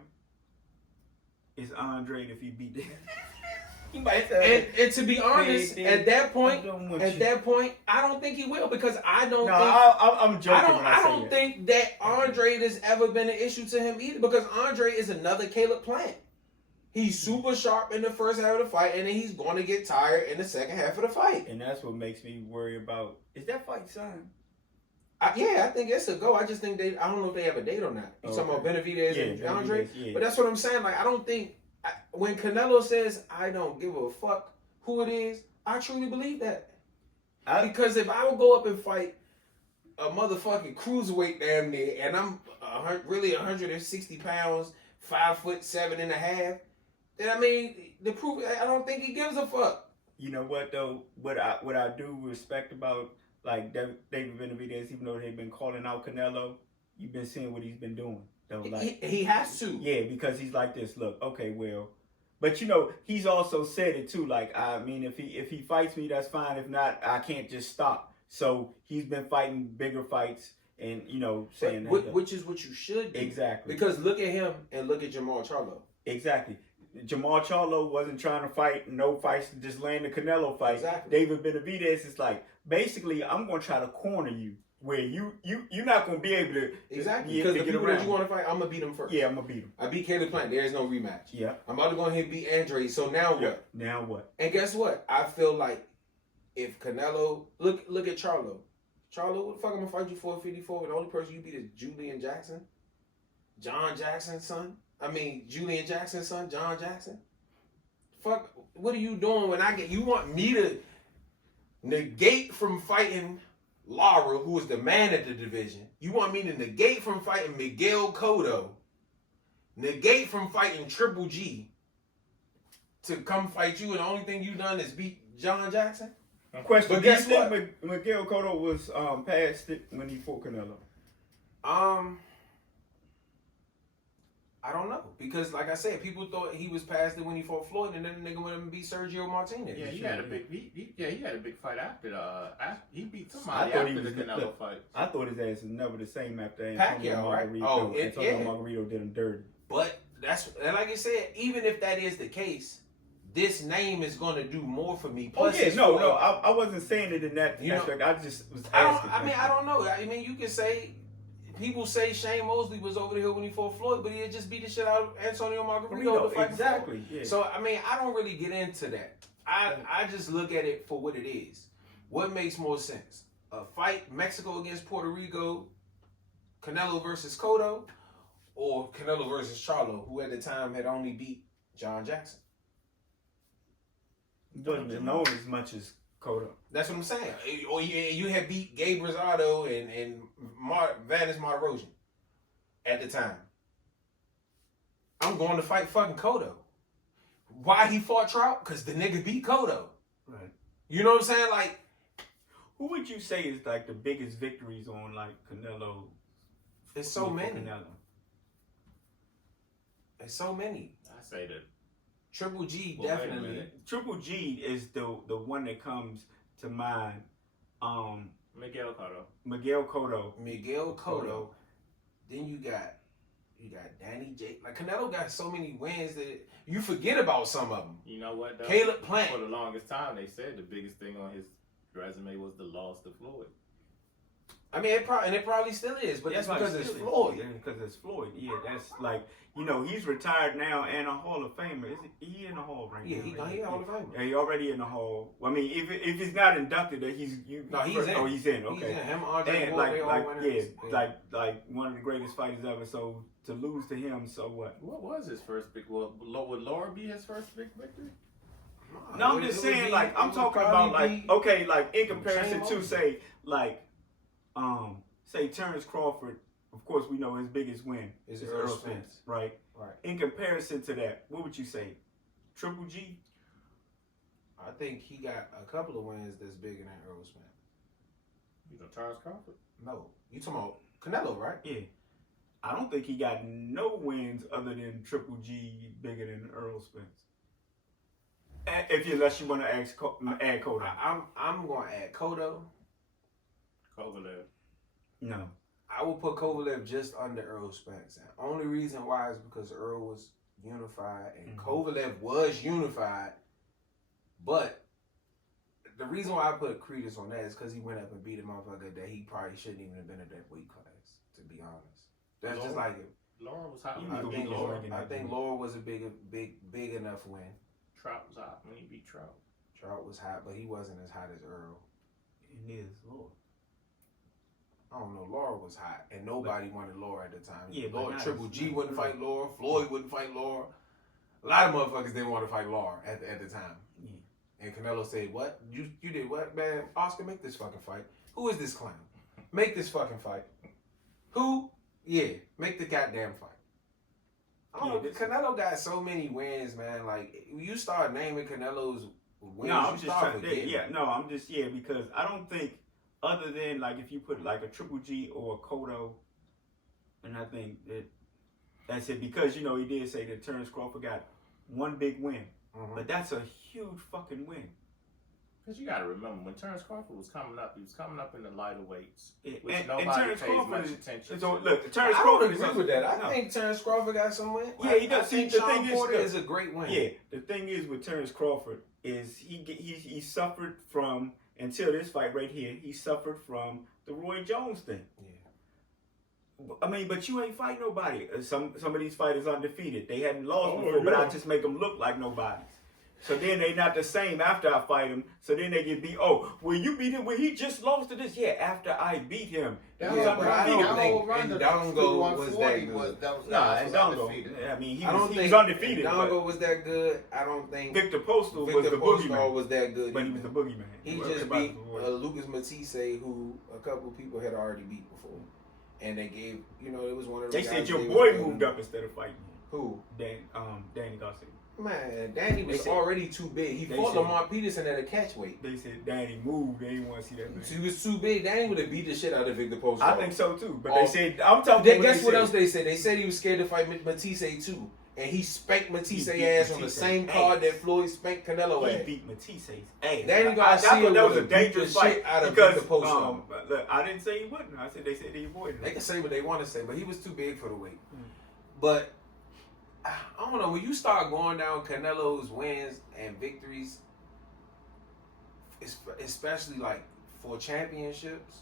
is Andre if he beat him. He might. And to be honest, at that point, I don't think he will, because I'm joking. I don't think that Andre has ever been an issue to him either, because Andre is another Caleb Plant. He's super sharp in the first half of the fight, and then he's going to get tired in the second half of the fight. And that's what makes me worry about, is that fight signed? I think it's a go. I just think I don't know if they have a date on that. You talking about Benavidez and Andre? Yeah. But that's what I'm saying. Like, I don't think when Canelo says I don't give a fuck who it is, I truly believe that. Because if I would go up and fight a motherfucking cruiserweight damn near, and I'm really 160 pounds, 5'7.5", then I mean the proof. I don't think he gives a fuck. You know what though? What I do respect about like David Benavidez, even though they've been calling out Canelo, you've been seeing what he's been doing. Though, like, he has to. Yeah, because he's like this. Look, okay, well, but you know he's also said it too. Like, I mean, if he fights me, that's fine. If not, I can't just stop. So he's been fighting bigger fights, and you know saying that, which is what you should do. Exactly. Because look at him and look at Jamal Charlo. Exactly. Jamal Charlo wasn't trying to fight no fights to just land the Canelo fight. Exactly. David Benavidez is like, basically, I'm going to try to corner you where you're not going to be able to. Exactly. Because the people that you want to fight, I'm going to beat them first. Yeah, I'm going to beat him. I beat Caleb Plant. There's no rematch. Yeah. I'm about to go ahead and beat Andre. So now what? Yeah. Now what? And guess what? I feel like if Canelo, look at Charlo. Charlo, what the fuck I'm going to fight you for at 54? And the only person you beat is Julian Jackson? John Jackson's son? Julian Jackson's son, John Jackson? Fuck, what are you doing when you want me to negate from fighting Lara, who is the man of the division? You want me to negate from fighting Miguel Cotto, negate from fighting Triple G to come fight you, and the only thing you done is beat John Jackson? Question. But guess what? Miguel Cotto was past it when he fought Canelo. I don't know, because like I said, people thought he was past it when he fought Floyd, and then the nigga went and beat Sergio Martinez. Yeah, he had a big fight after he beat somebody after the Canelo fight. I thought his ass was never the same after Pacquiao, right? Antonio Margarito did him dirty. But and like I said, even if that is the case, this name is going to do more for me. Plus, I wasn't saying it in that aspect. I just was asking. I don't know. I mean, you can say. People say Shane Mosley was over the hill when he fought Floyd, but he had just beat the shit out of Antonio Margarito. Exactly. Yeah. So, I mean, I don't really get into that. I just look at it for what it is. What makes more sense? A fight, Mexico against Puerto Rico, Canelo versus Cotto, or Canelo versus Charlo, who at the time had only beat John Jackson? He wasn't known as much as Cotto. That's what I'm saying. Or you had beat Gabe Rosado and Vanis Martirosyan at the time. I'm going to fight fucking Cotto. Why he fought Trout? Because the nigga beat Cotto. Right. You know what I'm saying? Like, who would you say is like the biggest victories on like Canelo? There's so many. Canelo. There's so many. I say that. Triple G, definitely. Triple G is the one that comes to mind. Miguel Cotto. Miguel Cotto. Then you got Danny J. Like, Canelo got so many wins that you forget about some of them. You know what, though? Caleb Plant. For the longest time, they said the biggest thing on his resume was the loss to Floyd. I mean, it probably still is, but that's because it's Floyd. Because it's Floyd. Yeah, that's like, you know, he's retired now and a Hall of Famer. Is he in the Hall right now? Yeah, he's Hall of Famer. Yeah, he already in the Hall. I mean, if he's not inducted, he's in. Oh, he's in. Okay. He's in. Him, Andre, and like one of the greatest fighters ever. So to lose to him, so what? What was his first big? Would Laura be his first big victory? No, I'm just saying, like, I'm talking about, like, okay, like, in comparison to, say, like, say Terrence Crawford. Of course, we know his biggest win is Earl Spence, right? Right. In comparison to that, what would you say? Triple G? I think he got a couple of wins that's bigger than Earl Spence. You know, Terrence Crawford? No, you talking about Canelo, right? Yeah. I don't think he got no wins other than Triple G bigger than Earl Spence. Unless you want to add Cotto. I'm going to add Cotto. Kovalev. No. I will put Kovalev just under Earl Spence. And only reason why is because Earl was unified and Kovalev was unified. But the reason why I put credence on that is because he went up and beat a motherfucker that he probably shouldn't even have been at that weight class, to be honest. That's just like it. Laura was hot. I think Laura was a big enough win. Trout was hot when he beat Trout. Trout was hot, but he wasn't as hot as Earl. And neither is Laura. I don't know, Laura was hot, and nobody wanted Laura at the time. Yeah, Laura, but Triple G wouldn't fight Laura. Floyd wouldn't fight Laura. A lot of motherfuckers didn't want to fight Laura at the time. Yeah. And Canelo said, "What? You did what, man? Oscar, make this fucking fight. Who is this clown? Make this fucking fight. Who? Yeah, make the goddamn fight." I don't know. Canelo got so many wins, man. Like, you start naming Canelo's wins, No, I'm you just start trying. forgetting. I'm just because I don't think other than like if you put like a Triple G or a Cotto, and I think that's it because he did say that Terrence Crawford got one big win, but that's a huge fucking win. Because you got to remember, when Terrence Crawford was coming up, he was coming up in the lighter weights, which and nobody Terrence pays Crawford much is, attention so, to. look, Terrence I Crawford don't agree with that. I think Terrence Crawford got some win. Yeah, he does. I think the Sean thing Porter is a great win. Yeah, the thing is with Terrence Crawford is he suffered from, until this fight right here, he suffered from the Roy Jones thing. Yeah. I mean, but you ain't fight nobody. Some of these fighters undefeated. They hadn't lost before, but I just make them look like nobodies. So then they not the same after I fight him. So then they get beat. Oh, well, you beat him when he just lost to this. Yeah, after I beat him. That Yeah, was but I don't think undefeated. Ndongo was that good. And Dongo. I mean, he was undefeated. Ndongo was that good. I don't think Victor Postal was the Postol boogeyman. was that good. But he was the boogeyman. He just beat Lucas Matisse, who a couple people had already beat before, and they gave it was one of the They guys said your they boy was moved up instead of fighting him. Who? Danny Garcia. Man, Danny was already too big. He fought Lamar Peterson at a catch weight. They said Danny moved. They didn't want to see that man. He was too big. Danny would have beat the shit out of Victor Postol. I think so too. But they said, I'm talking. Guess what else they said? They said he was scared to fight Matisse too, and he spanked Matisse ass on the same card that Floyd spanked Canelo ass. He beat Matisse's ass. Danny I Garcia thought that was a would've dangerous beat the fight shit out of because Victor Postol. look, I didn't say he wouldn't. I said they said he avoided. They can say what they want to say, but he was too big for the weight. But I don't know, when you start going down Canelo's wins and victories, especially like for championships,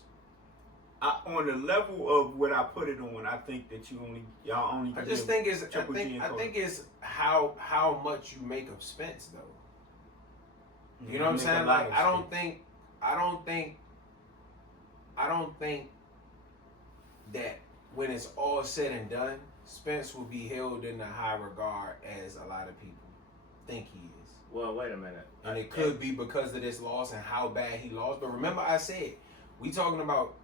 on the level of what I put it on, I think that y'all only. I think it's how much you make of Spence though. You know what I'm saying? Like I don't think that when it's all said and done, Spence will be held in the high regard as a lot of people think he is. Well, wait a minute. And it could be because of this loss and how bad he lost. But remember I said, we talking about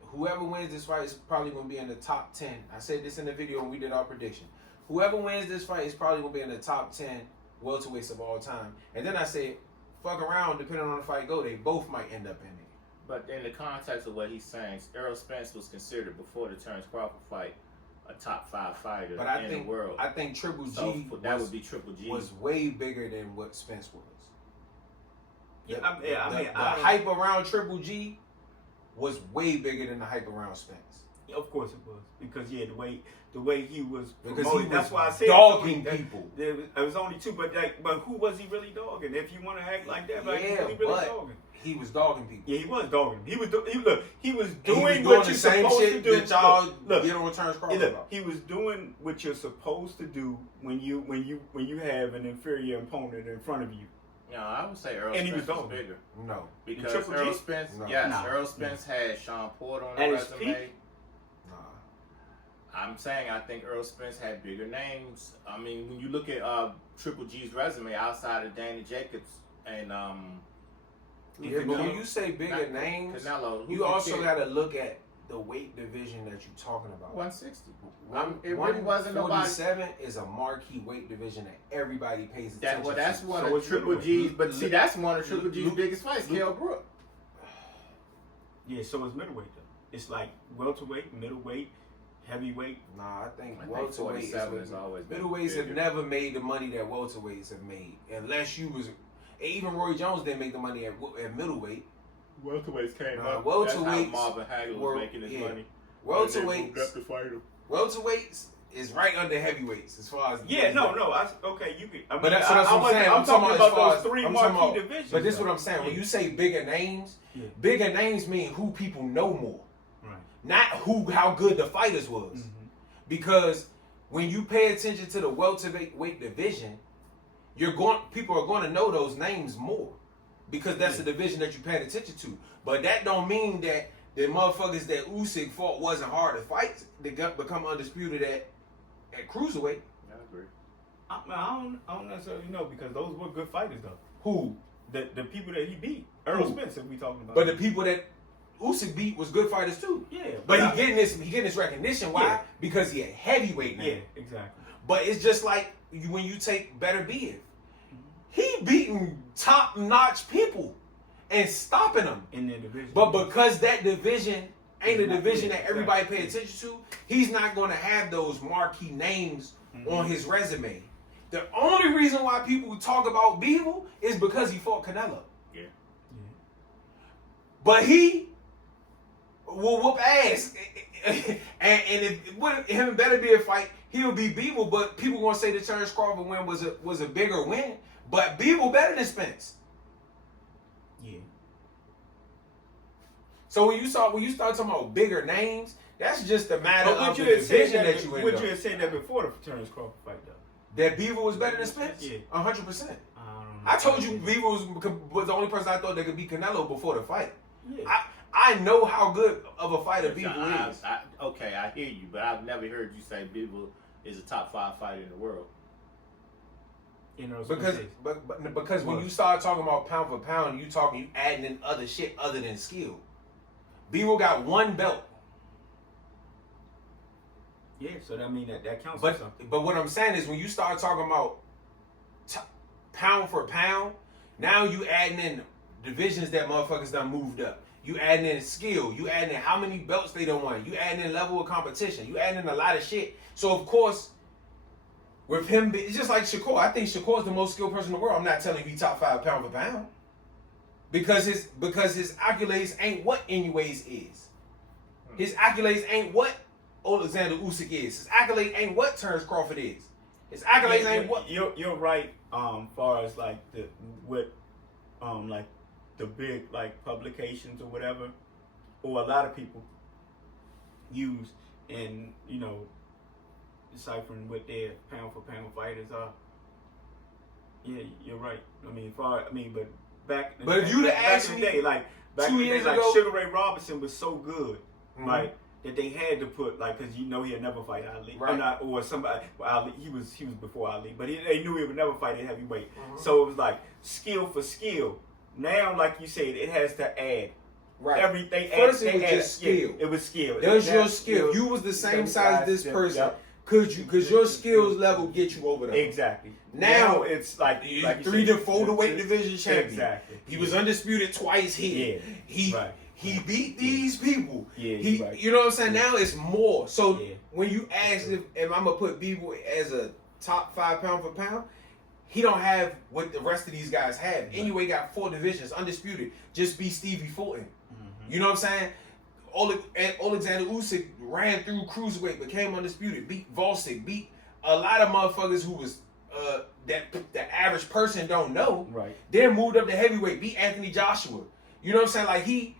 whoever wins this fight is probably going to be in the top 10. I said this in the video when we did our prediction. Whoever wins this fight is probably going to be in the top 10 welterweights of all time. And then I said, fuck around, depending on the fight go, they both might end up in it. But in the context of what he's saying, Errol Spence was considered before the Terrence Crawford fight a top 5 fighter in the world. I think Triple G would be Triple G was way bigger than what Spence was. The The hype around Triple G was way bigger than the hype around Spence. Of course it was, because the way he was Because promoted, he that's was why I said dogging people. It was only 2, but who was he really dogging? If you want to act like that, like Yeah, who was he really but dogging? he was dogging people. Yeah, he was dogging. He was doing doing what the you're same supposed shit to do. that y'all Look, get on Terrence Crawford look, about. he was doing what you're supposed to do when you have an inferior opponent in front of you. No, I would say Earl And he Spence was was dogging. bigger. No. Because Triple G? Earl Spence, No. yes, Nah. Earl Spence had Sean Porter on At the his resume. peak? I'm saying I think Earl Spence had bigger names. I mean, when you look at Triple G's resume outside of Danny Jacobs and Yeah, but when you say bigger names, Canelo, you also got to look at the weight division that you're talking about. 160. It really wasn't nobody. 147 is a marquee weight division that everybody pays attention That's to. one So of it's Triple middleweight. G's. But see, that's one of Triple G's Luke- biggest fights. Kell Brook. Yeah, so it's middleweight though. It's like welterweight, middleweight, heavyweight. Nah, I think I think welterweight 47 is always been middleweights have bigger. never made the money that welterweights have made, unless you was. Even Roy Jones didn't make the money at middleweight. Welterweights came Nah, up. welterweights That's how Marvin Hagler were- was making his yeah. money. Welterweights, to fight him. welterweights is right under heavyweights as far as Yeah, no. Okay, you could. I mean, But that's what I'm saying. I'm talking as about far those as- 3 I'm talking marquee about- divisions. But this is though. what I'm saying. When you say bigger names, Yeah. bigger names mean who people know more, Right. not how good the fighters was. Mhm. Because when you pay attention to the welterweight division, people are going to know those names more, because that's the division that you're paying attention to. But that don't mean that the motherfuckers that Usyk fought wasn't hard to fight. They become undisputed at cruiserweight. I agree. I don't necessarily know because those were good fighters though. Who? The people that he beat. Earl Spence, if we talking about. But the people that Usyk beat was good fighters too. Yeah. But he getting this recognition. Why? Yeah. Because he a heavyweight now. Yeah, exactly. But it's just like when you take Better Biev. He beating top-notch people and stopping them. In their division. But because that division ain't a division that everybody pay attention to, he's not going to have those marquee names on his resume. The only reason why people talk about Bivol is because he fought Canelo. Yeah. But he will whoop ass. and if him and Better Biev fight, he'll be Bivol, but people gonna say the Terrence Crawford win was a bigger win. But Bivol better than Spence. Yeah. So when you start talking about bigger names, that's just a matter of the you had said division that you in. Would you have said that before the Terrence Crawford fight though? That Bivol was better than Spence? Yeah. 100%. I I told you Bivol was the only person I thought that could beat Canelo before the fight. Yeah. I know how good of a fighter Bivol is. Okay, I hear you, but I've never heard you say Bivol is a top 5 fighter in the world. You know, Because when you start talking about pound for pound, you adding in other shit other than skill. Bivol got 1 belt. Yeah, so that mean that counts for something. But what I'm saying is when you start talking about pound for pound, now you adding in divisions that motherfuckers done moved up. You adding in skill. You adding in how many belts they done won. You adding in level of competition. You adding in a lot of shit. So of course, with him, it's just like Shakur. I think Shakur's the most skilled person in the world. I'm not telling you he top 5 pound for pound. Because his accolades ain't what Inouye's is. His accolades ain't what Alexander Usyk is. His accolade ain't what Terrence Crawford is. His accolades ain't what. You're right. Far as like like the big like publications or whatever, or a lot of people use in deciphering what their pound for pound fighters are. Yeah, you're right. But back. But if you'd have asked me, back 2 years ago, like Sugar Ray Robinson was so good, Mhm. that they had to put because he'll never fight Ali, Right. or somebody. Ali, he was before Ali, but they knew he would never fight at heavyweight. Mhm. So it was like skill for skill. Now, like you said, it has to add right. everything. First, it was just skill. It was skill. There's your skill. You was the same size as this person. Yep. Because your skills level get you over there. Exactly. Now it's like he's you 3 said, to 4 weight division champion. Exactly. He was undisputed twice here. Yeah. He beat these people. Yeah. You know what I'm saying? Now it's more. So Yeah. when you ask if I'm gonna put Bivol as a top 5 pound for pound, he don't have what the rest of these guys have. Right. Anyway, got 4 divisions, undisputed. Just beat Stevie Fulton. Mm-hmm. You know what I'm saying? Alexander Usyk ran through cruiserweight, became undisputed, beat Volsic, beat a lot of motherfuckers who was that the average person don't know. Right. Then moved up to heavyweight, beat Anthony Joshua. You know what I'm saying? Like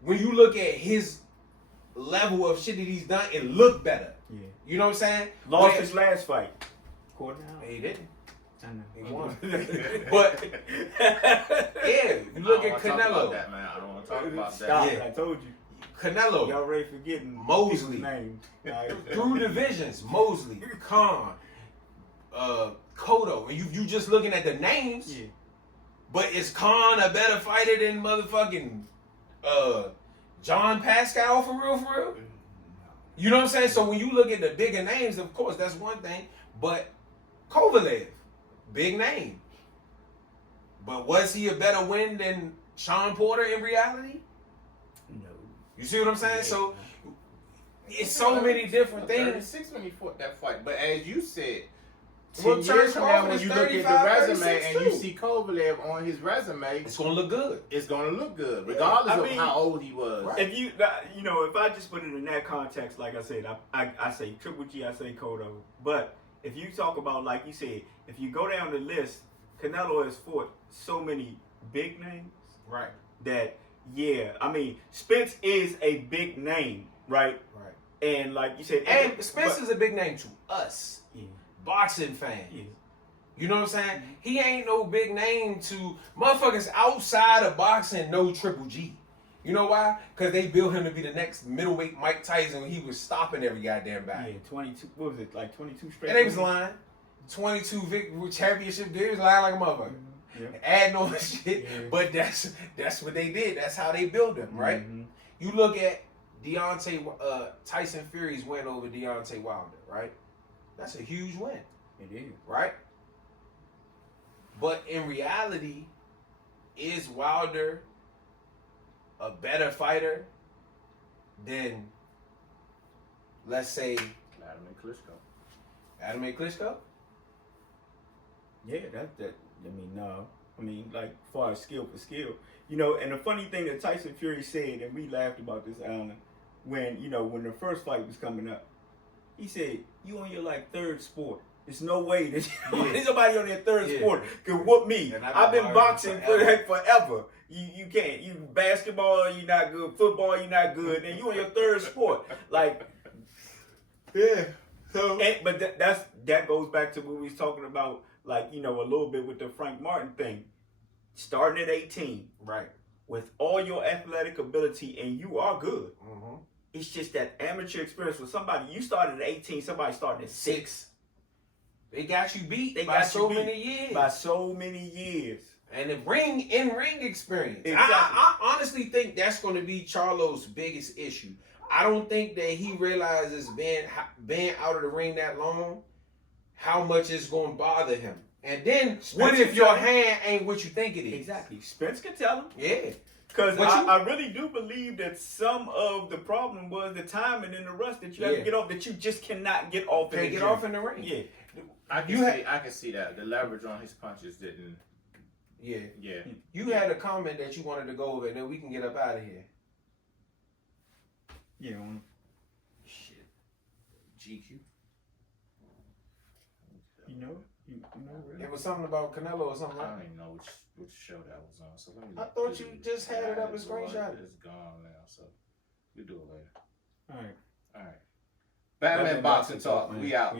when you look at his level of shit that he's done, it looked better. Yeah. You know what I'm saying? Lost his last fight. He didn't. I know. He won. But yeah, you look at Canelo. I don't want to talk about that. Stop Yeah. it, I told you. Canelo. Y'all already forgetting Mosley. people's names. Through divisions, Mosley, Khan, Cotto. And you just looking at the names, Yeah. but is Khan a better fighter than motherfucking John Pascal for real? You know what I'm saying? So when you look at the bigger names, of course, that's one thing. But Kovalev, big name. But was he a better win than Sean Porter in reality? No. You see what I'm saying? So it's so many different things. 36 when he fought that fight. But as you said, 10 Well, years Terrence from now, Crawford when is you look at the 35, resume 36 and you too. see Kovalev on his resume, It's gonna look good. it's going to look good, regardless I mean, of how old he was. Right. If if I just put it in that context, like I said, I say Triple G, I say Cotto. But if you talk about, like you said, if you go down the list, Canelo has fought so many big names Right. that, Spence is a big name, right? Right. And like you said, And Spence is a big name to us, Yeah. boxing fans. Yeah. You know what I'm saying? He ain't no big name to motherfuckers outside of boxing. No Triple G. You know why? Because they built him to be the next middleweight Mike Tyson when he was stopping every goddamn battle. Yeah, 22. What was it? Like 22 straight. And they was lying. 22 championship. They was lying like a motherfucker. Yeah. Adding on shit. Yeah. But that's what they did. That's how they built him, right? Mm-hmm. You look at Tyson Fury's win over Deontay Wilder, right? That's a huge win. It is. Right? But in reality, is Wilder a better fighter than, let's say, Vladimir Klitschko? Yeah, that. I mean, no. I mean, like, as far as skill for skill. You know, and the funny thing that Tyson Fury said, and we laughed about this, Alan, when the first fight was coming up, he said, you on your, like, third sport. There's no way that there's somebody on their third sport can whoop me. I've been boxing forever. You can't. You basketball, you're not good. Football, you're not good. And you on your third sport. Like, yeah. So, but that goes back to what we was talking about, like, you know, a little bit with the Frank Martin thing. Starting at 18. Right. With all your athletic ability, and you are good. Mm-hmm. It's just that amateur experience with somebody. You started at 18, somebody started at 6. They got you beat by so many years. By so many years. And the ring experience. Exactly. I honestly think that's going to be Charlo's biggest issue. I don't think that he realizes being out of the ring that long, how much it's going to bother him. And then, what if your hand ain't what you think it is? Exactly. Spence can tell him. Yeah. Because I really do believe that some of the problem was the timing and the rush that you have to get off, that you just cannot get off in the gym. Off in the ring. Yeah. I can see that. The leverage on his punches didn't. Yeah. Yeah. You had a comment that you wanted to go over, and then we can get up out of here. Yeah. Shit. GQ. You know, really? It was something about Canelo or something. I don't even know which show that was on. So let me. I thought you just had it up and screenshot it. It's gone now, so we do it later. All right. Batman Boxing Talk. Man. We out.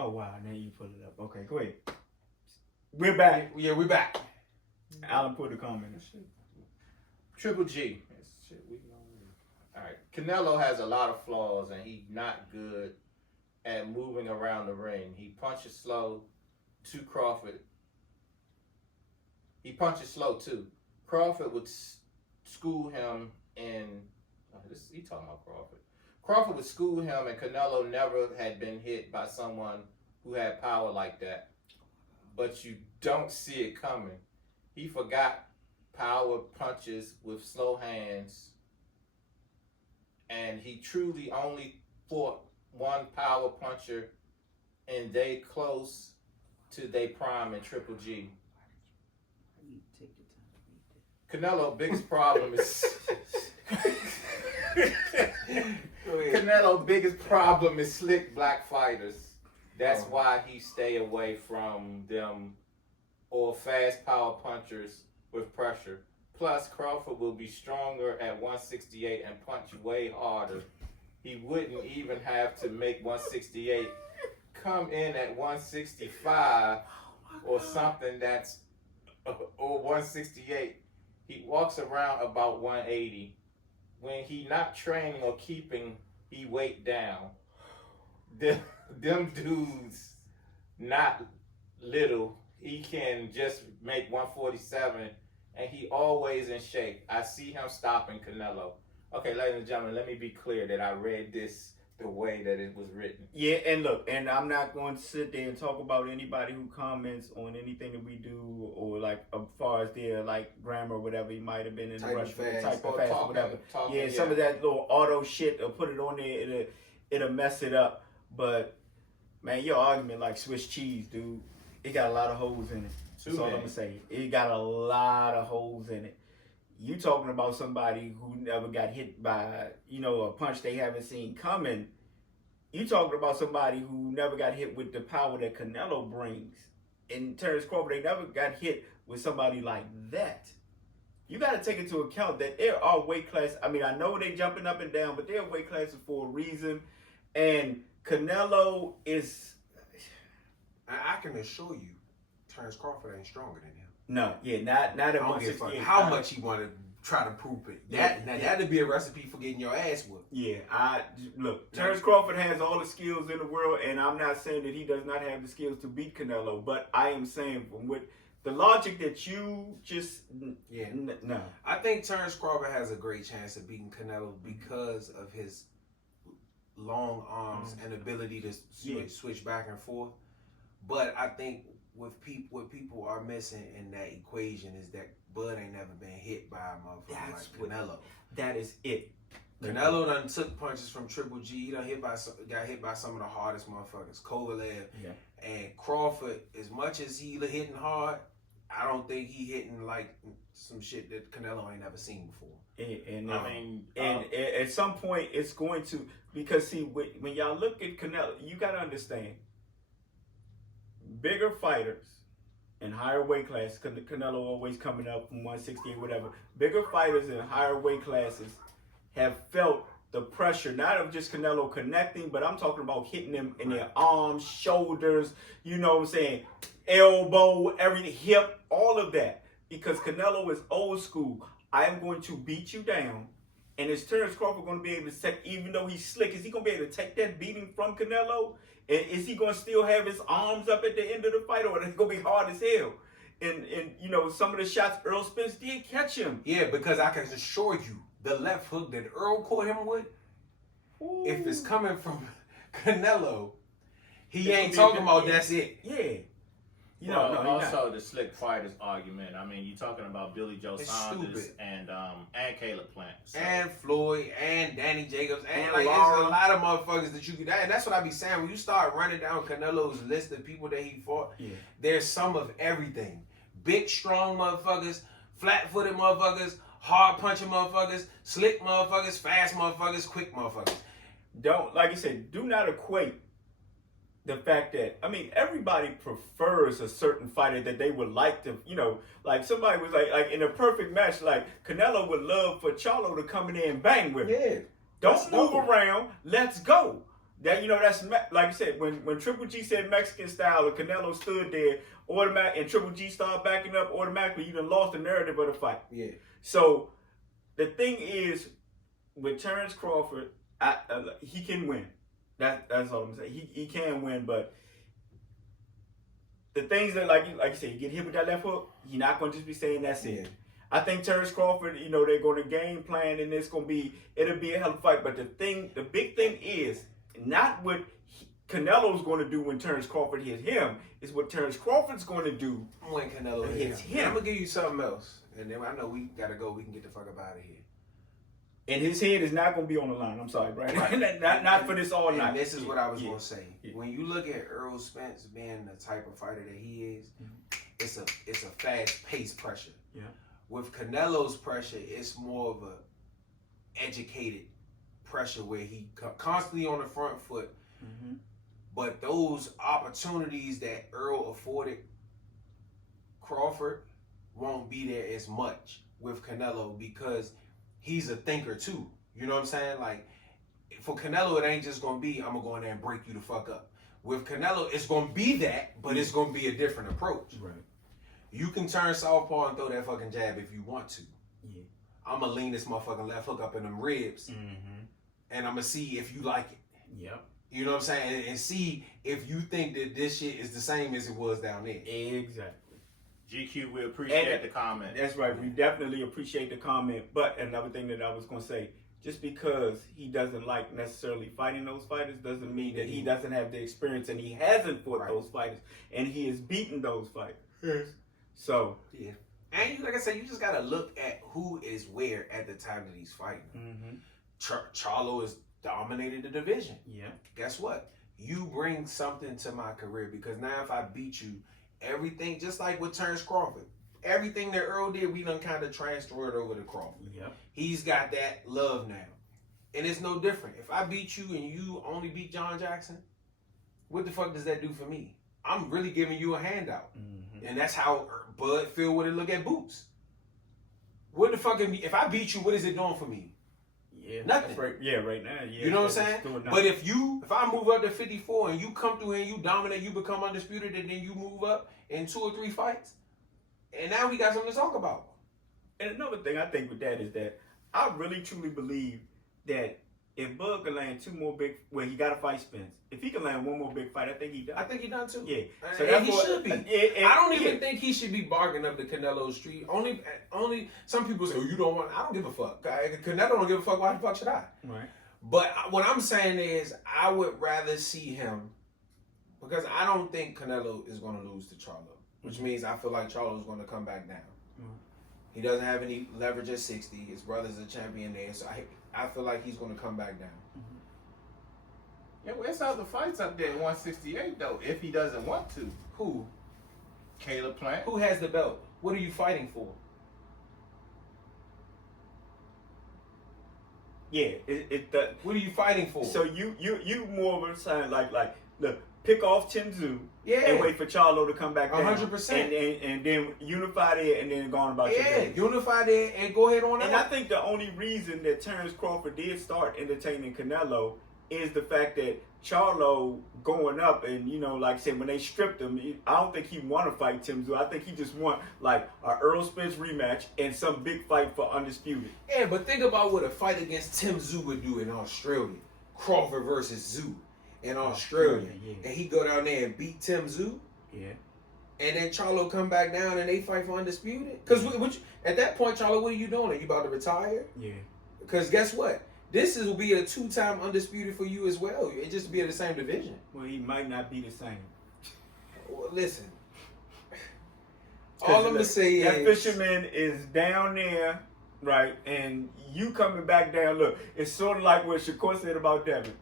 Oh wow! Now you put it up. Okay, go ahead. We're back. Yeah, we're back. Alan put a comment. Triple G. All right. Canelo has a lot of flaws, and he's not good at moving around the ring. He punches slow to Crawford. He punches slow too. Crawford would school him in. He talking about Crawford. Crawford would school him, and Canelo never had been hit by someone who had power like that. But you don't see it coming. He forgot power punches with slow hands, and he truly only fought one power puncher, and they close to their prime in Triple G. Canelo biggest problem is Canelo biggest problem is slick black fighters. That's why he stay away from them or fast power punchers with pressure. Plus, Crawford will be stronger at 168 and punch way harder. He wouldn't even have to make 168. Come in at 165 or something that's or 168. He walks around about 180. When he not training or keeping he weight down. Them dudes not little. He can just make 147 and he always in shape. I see him stopping Canelo. Okay, ladies and gentlemen, let me be clear that I read this the way that it was written. Yeah, and look, and I'm not going to sit there and talk about anybody who comments on anything that we do or like as far as their like grammar or whatever. He might have been in the rush for the type of fast or whatever. Some of that little auto shit or put it on there, it'll mess it up. But man, your argument like Swiss cheese, dude. It got a lot of holes in it. That's all I'm gonna say. It got a lot of holes in it. You talking about somebody who never got hit by, a punch they haven't seen coming. You talking about somebody who never got hit with the power that Canelo brings. In Terrence Crawford, they never got hit with somebody like that. You got to take into account that there are weight classes. I mean, I know they jumping up and down, but there are weight classes for a reason. And Canelo is... I can assure you, Terrence Crawford ain't stronger than him. No, yeah, not at I don't give a fuck 168. how much he want to try to prove it. That'd be a recipe for getting your ass whooped. Yeah, look. Terrence Crawford has all the skills in the world, and I'm not saying that he does not have the skills to beat Canelo, but I am saying from what the logic that you just no. I think Terrence Crawford has a great chance of beating Canelo because of his long arms and ability to switch back and forth. But I think what people are missing in that equation is that Bud ain't never been hit by a motherfucker like Canelo. That is it. Canelo done took punches from Triple G. He done got hit by some of the hardest motherfuckers. Kovalev and Crawford. As much as he hitting hard, I don't think he hitting like some shit that Canelo ain't never seen before. And at some point it's going to, because see, when y'all look at Canelo, you got to understand, bigger fighters in higher weight classes, because Canelo always coming up from 168, whatever. Bigger fighters in higher weight classes have felt the pressure, not of just Canelo connecting, but I'm talking about hitting them in their arms, shoulders, you know what I'm saying, elbow, everything, hip, all of that. Because Canelo is old school. I am going to beat you down. And is Terrence Crawford going to be able to take, even though he's slick, is he going to be able to take that beating from Canelo? And is he going to still have his arms up at the end of the fight, or is it going to be hard as hell? And you know, some of the shots Earl Spence did catch him. Yeah, because I can assure you, the left hook that Earl caught him with, if it's coming from Canelo, he ain't talking about that's it. Yeah. You know, also the slick fighters argument. I mean, you're talking about Billy Joe Saunders and Caleb Plant. So. And Floyd and Danny Jacobs and like there's a lot of motherfuckers that you could, and that's what I be saying. When you start running down Canelo's list of people that he fought, there's some of everything. Big, strong motherfuckers, flat-footed motherfuckers, hard-punching motherfuckers, slick motherfuckers, fast motherfuckers, quick motherfuckers. Don't, like you said, do not equate the fact that, I mean, everybody prefers a certain fighter that they would like to, you know, like somebody was like in a perfect match, like Canelo would love for Charlo to come in there and bang with him. Yeah. Don't move around. Let's go. That, you know, that's like I said, when Triple G said Mexican style and Canelo stood there automatic and Triple G started backing up automatically, you done lost the narrative of the fight. Yeah. So the thing is, with Terrence Crawford, he can win. That's all I'm saying. He can win, but the things that, like you said, you get hit with that left hook, you're not going to just be saying that's it. I think Terrence Crawford, you know, they're going to game plan, and it'll be a hell of a fight. But the big thing is not what Canelo's going to do when Terrence Crawford hits him. It's what Terrence Crawford's going to do when Canelo hits him. I'm going to give you something else, and then I know we got to go. We can get the fuck up out of here. And his head is not going to be on the line. I'm sorry, right? not for this all night. This is what I was going to say. When you look at Earl Spence being the type of fighter that he is, it's a fast-paced pressure. Yeah. With Canelo's pressure, it's more of a educated pressure where he constantly on the front foot. Mm-hmm. But those opportunities that Earl afforded Crawford won't be there as much with Canelo because he's a thinker too. You know what I'm saying? Like, for Canelo, it ain't just gonna be, I'm gonna go in there and break you the fuck up. With Canelo, it's gonna be that, but it's gonna be a different approach. Right. You can turn southpaw and throw that fucking jab if you want to. Yeah. I'm gonna lean this motherfucking left hook up in them ribs, and I'm gonna see if you like it. Yep. You know what I'm saying? And see if you think that this shit is the same as it was down there. Exactly. GQ, we appreciate the comment. That's right. We definitely appreciate the comment. But another thing that I was going to say, just because he doesn't like necessarily fighting those fighters doesn't mean that he doesn't have the experience and he hasn't fought those fighters and he has beaten those fighters. Yes. So. Yeah. And you, like I said, you just got to look at who is where at the time that he's fighting. Mm-hmm. Charlo has dominated the division. Yeah. Guess what? You bring something to my career because now if I beat you, everything, just like with Terrence Crawford, everything that Earl did, we done kind of transferred over to Crawford. Yep. He's got that love now. And it's no different. If I beat you and you only beat John Jackson, what the fuck does that do for me? I'm really giving you a handout. Mm-hmm. And that's how Bud feel when they look at Boots. What the fuck, if I beat you, what is it doing for me? Yeah, nothing. Right. Yeah, right now. Yeah, you know what I'm saying? But if I move up to 54 and you come through here and you dominate, you become undisputed, and then you move up in 2 or 3 fights, And now we got something to talk about. And another thing I think with that is that I really truly believe that if Bud can land 2 more big, well, he got to fight Spence. If he can land 1 more big fight, I think he done. I think he done too. Yeah. So and he should be. I don't even think he should be bargaining up the Canelo street. Only some people say, oh, you don't want. I don't give a fuck. Canelo don't give a fuck. Why the fuck should I? Right. But what I'm saying is, I would rather see him because I don't think Canelo is going to lose to Charlo, which means I feel like Charlo is going to come back down. Mm-hmm. He doesn't have any leverage at 60. His brother's a champion there, so I feel like he's going to come back down. Mm-hmm. Yeah, well, there's other fights up there at 168 though. If he doesn't want to, who? Caleb Plant. Who has the belt? What are you fighting for? Yeah, what are you fighting for? So you more of a sign like look, pick off Tim Tszyu and wait for Charlo to come back down. 100%. And then unify there and then go on about your business. Unify there and go ahead on. And I think the only reason that Terrence Crawford did start entertaining Canelo is the fact that Charlo going up and, you know, like I said, when they stripped him, I don't think he want to fight Tim Tszyu. I think he just want like a Earl Spence rematch and some big fight for undisputed. Yeah, but think about what a fight against Tim Tszyu would do in Australia. Crawford versus Tszyu in Australia. Yeah. And he go down there and beat Tim Tszyu. Yeah. And then Charlo come back down and they fight for undisputed. Because at that point, Charlo, what are you doing? Are you about to retire? Yeah. Because guess what? This will be a 2-time undisputed for you as well. It just be in the same division. Well, he might not be the same. Well, listen. All I'm going to say that is... That fisherman is down there, right? And you coming back down, look, it's sort of like what Shakur said about Devin.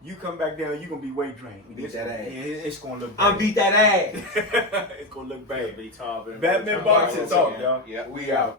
You come back down, you're going to be weight drained. Beat that ass. It's going to look bad. I'm beat that ass. It's going to look bad. Be tall, Batman boxing talk, y'all. Yeah. We out.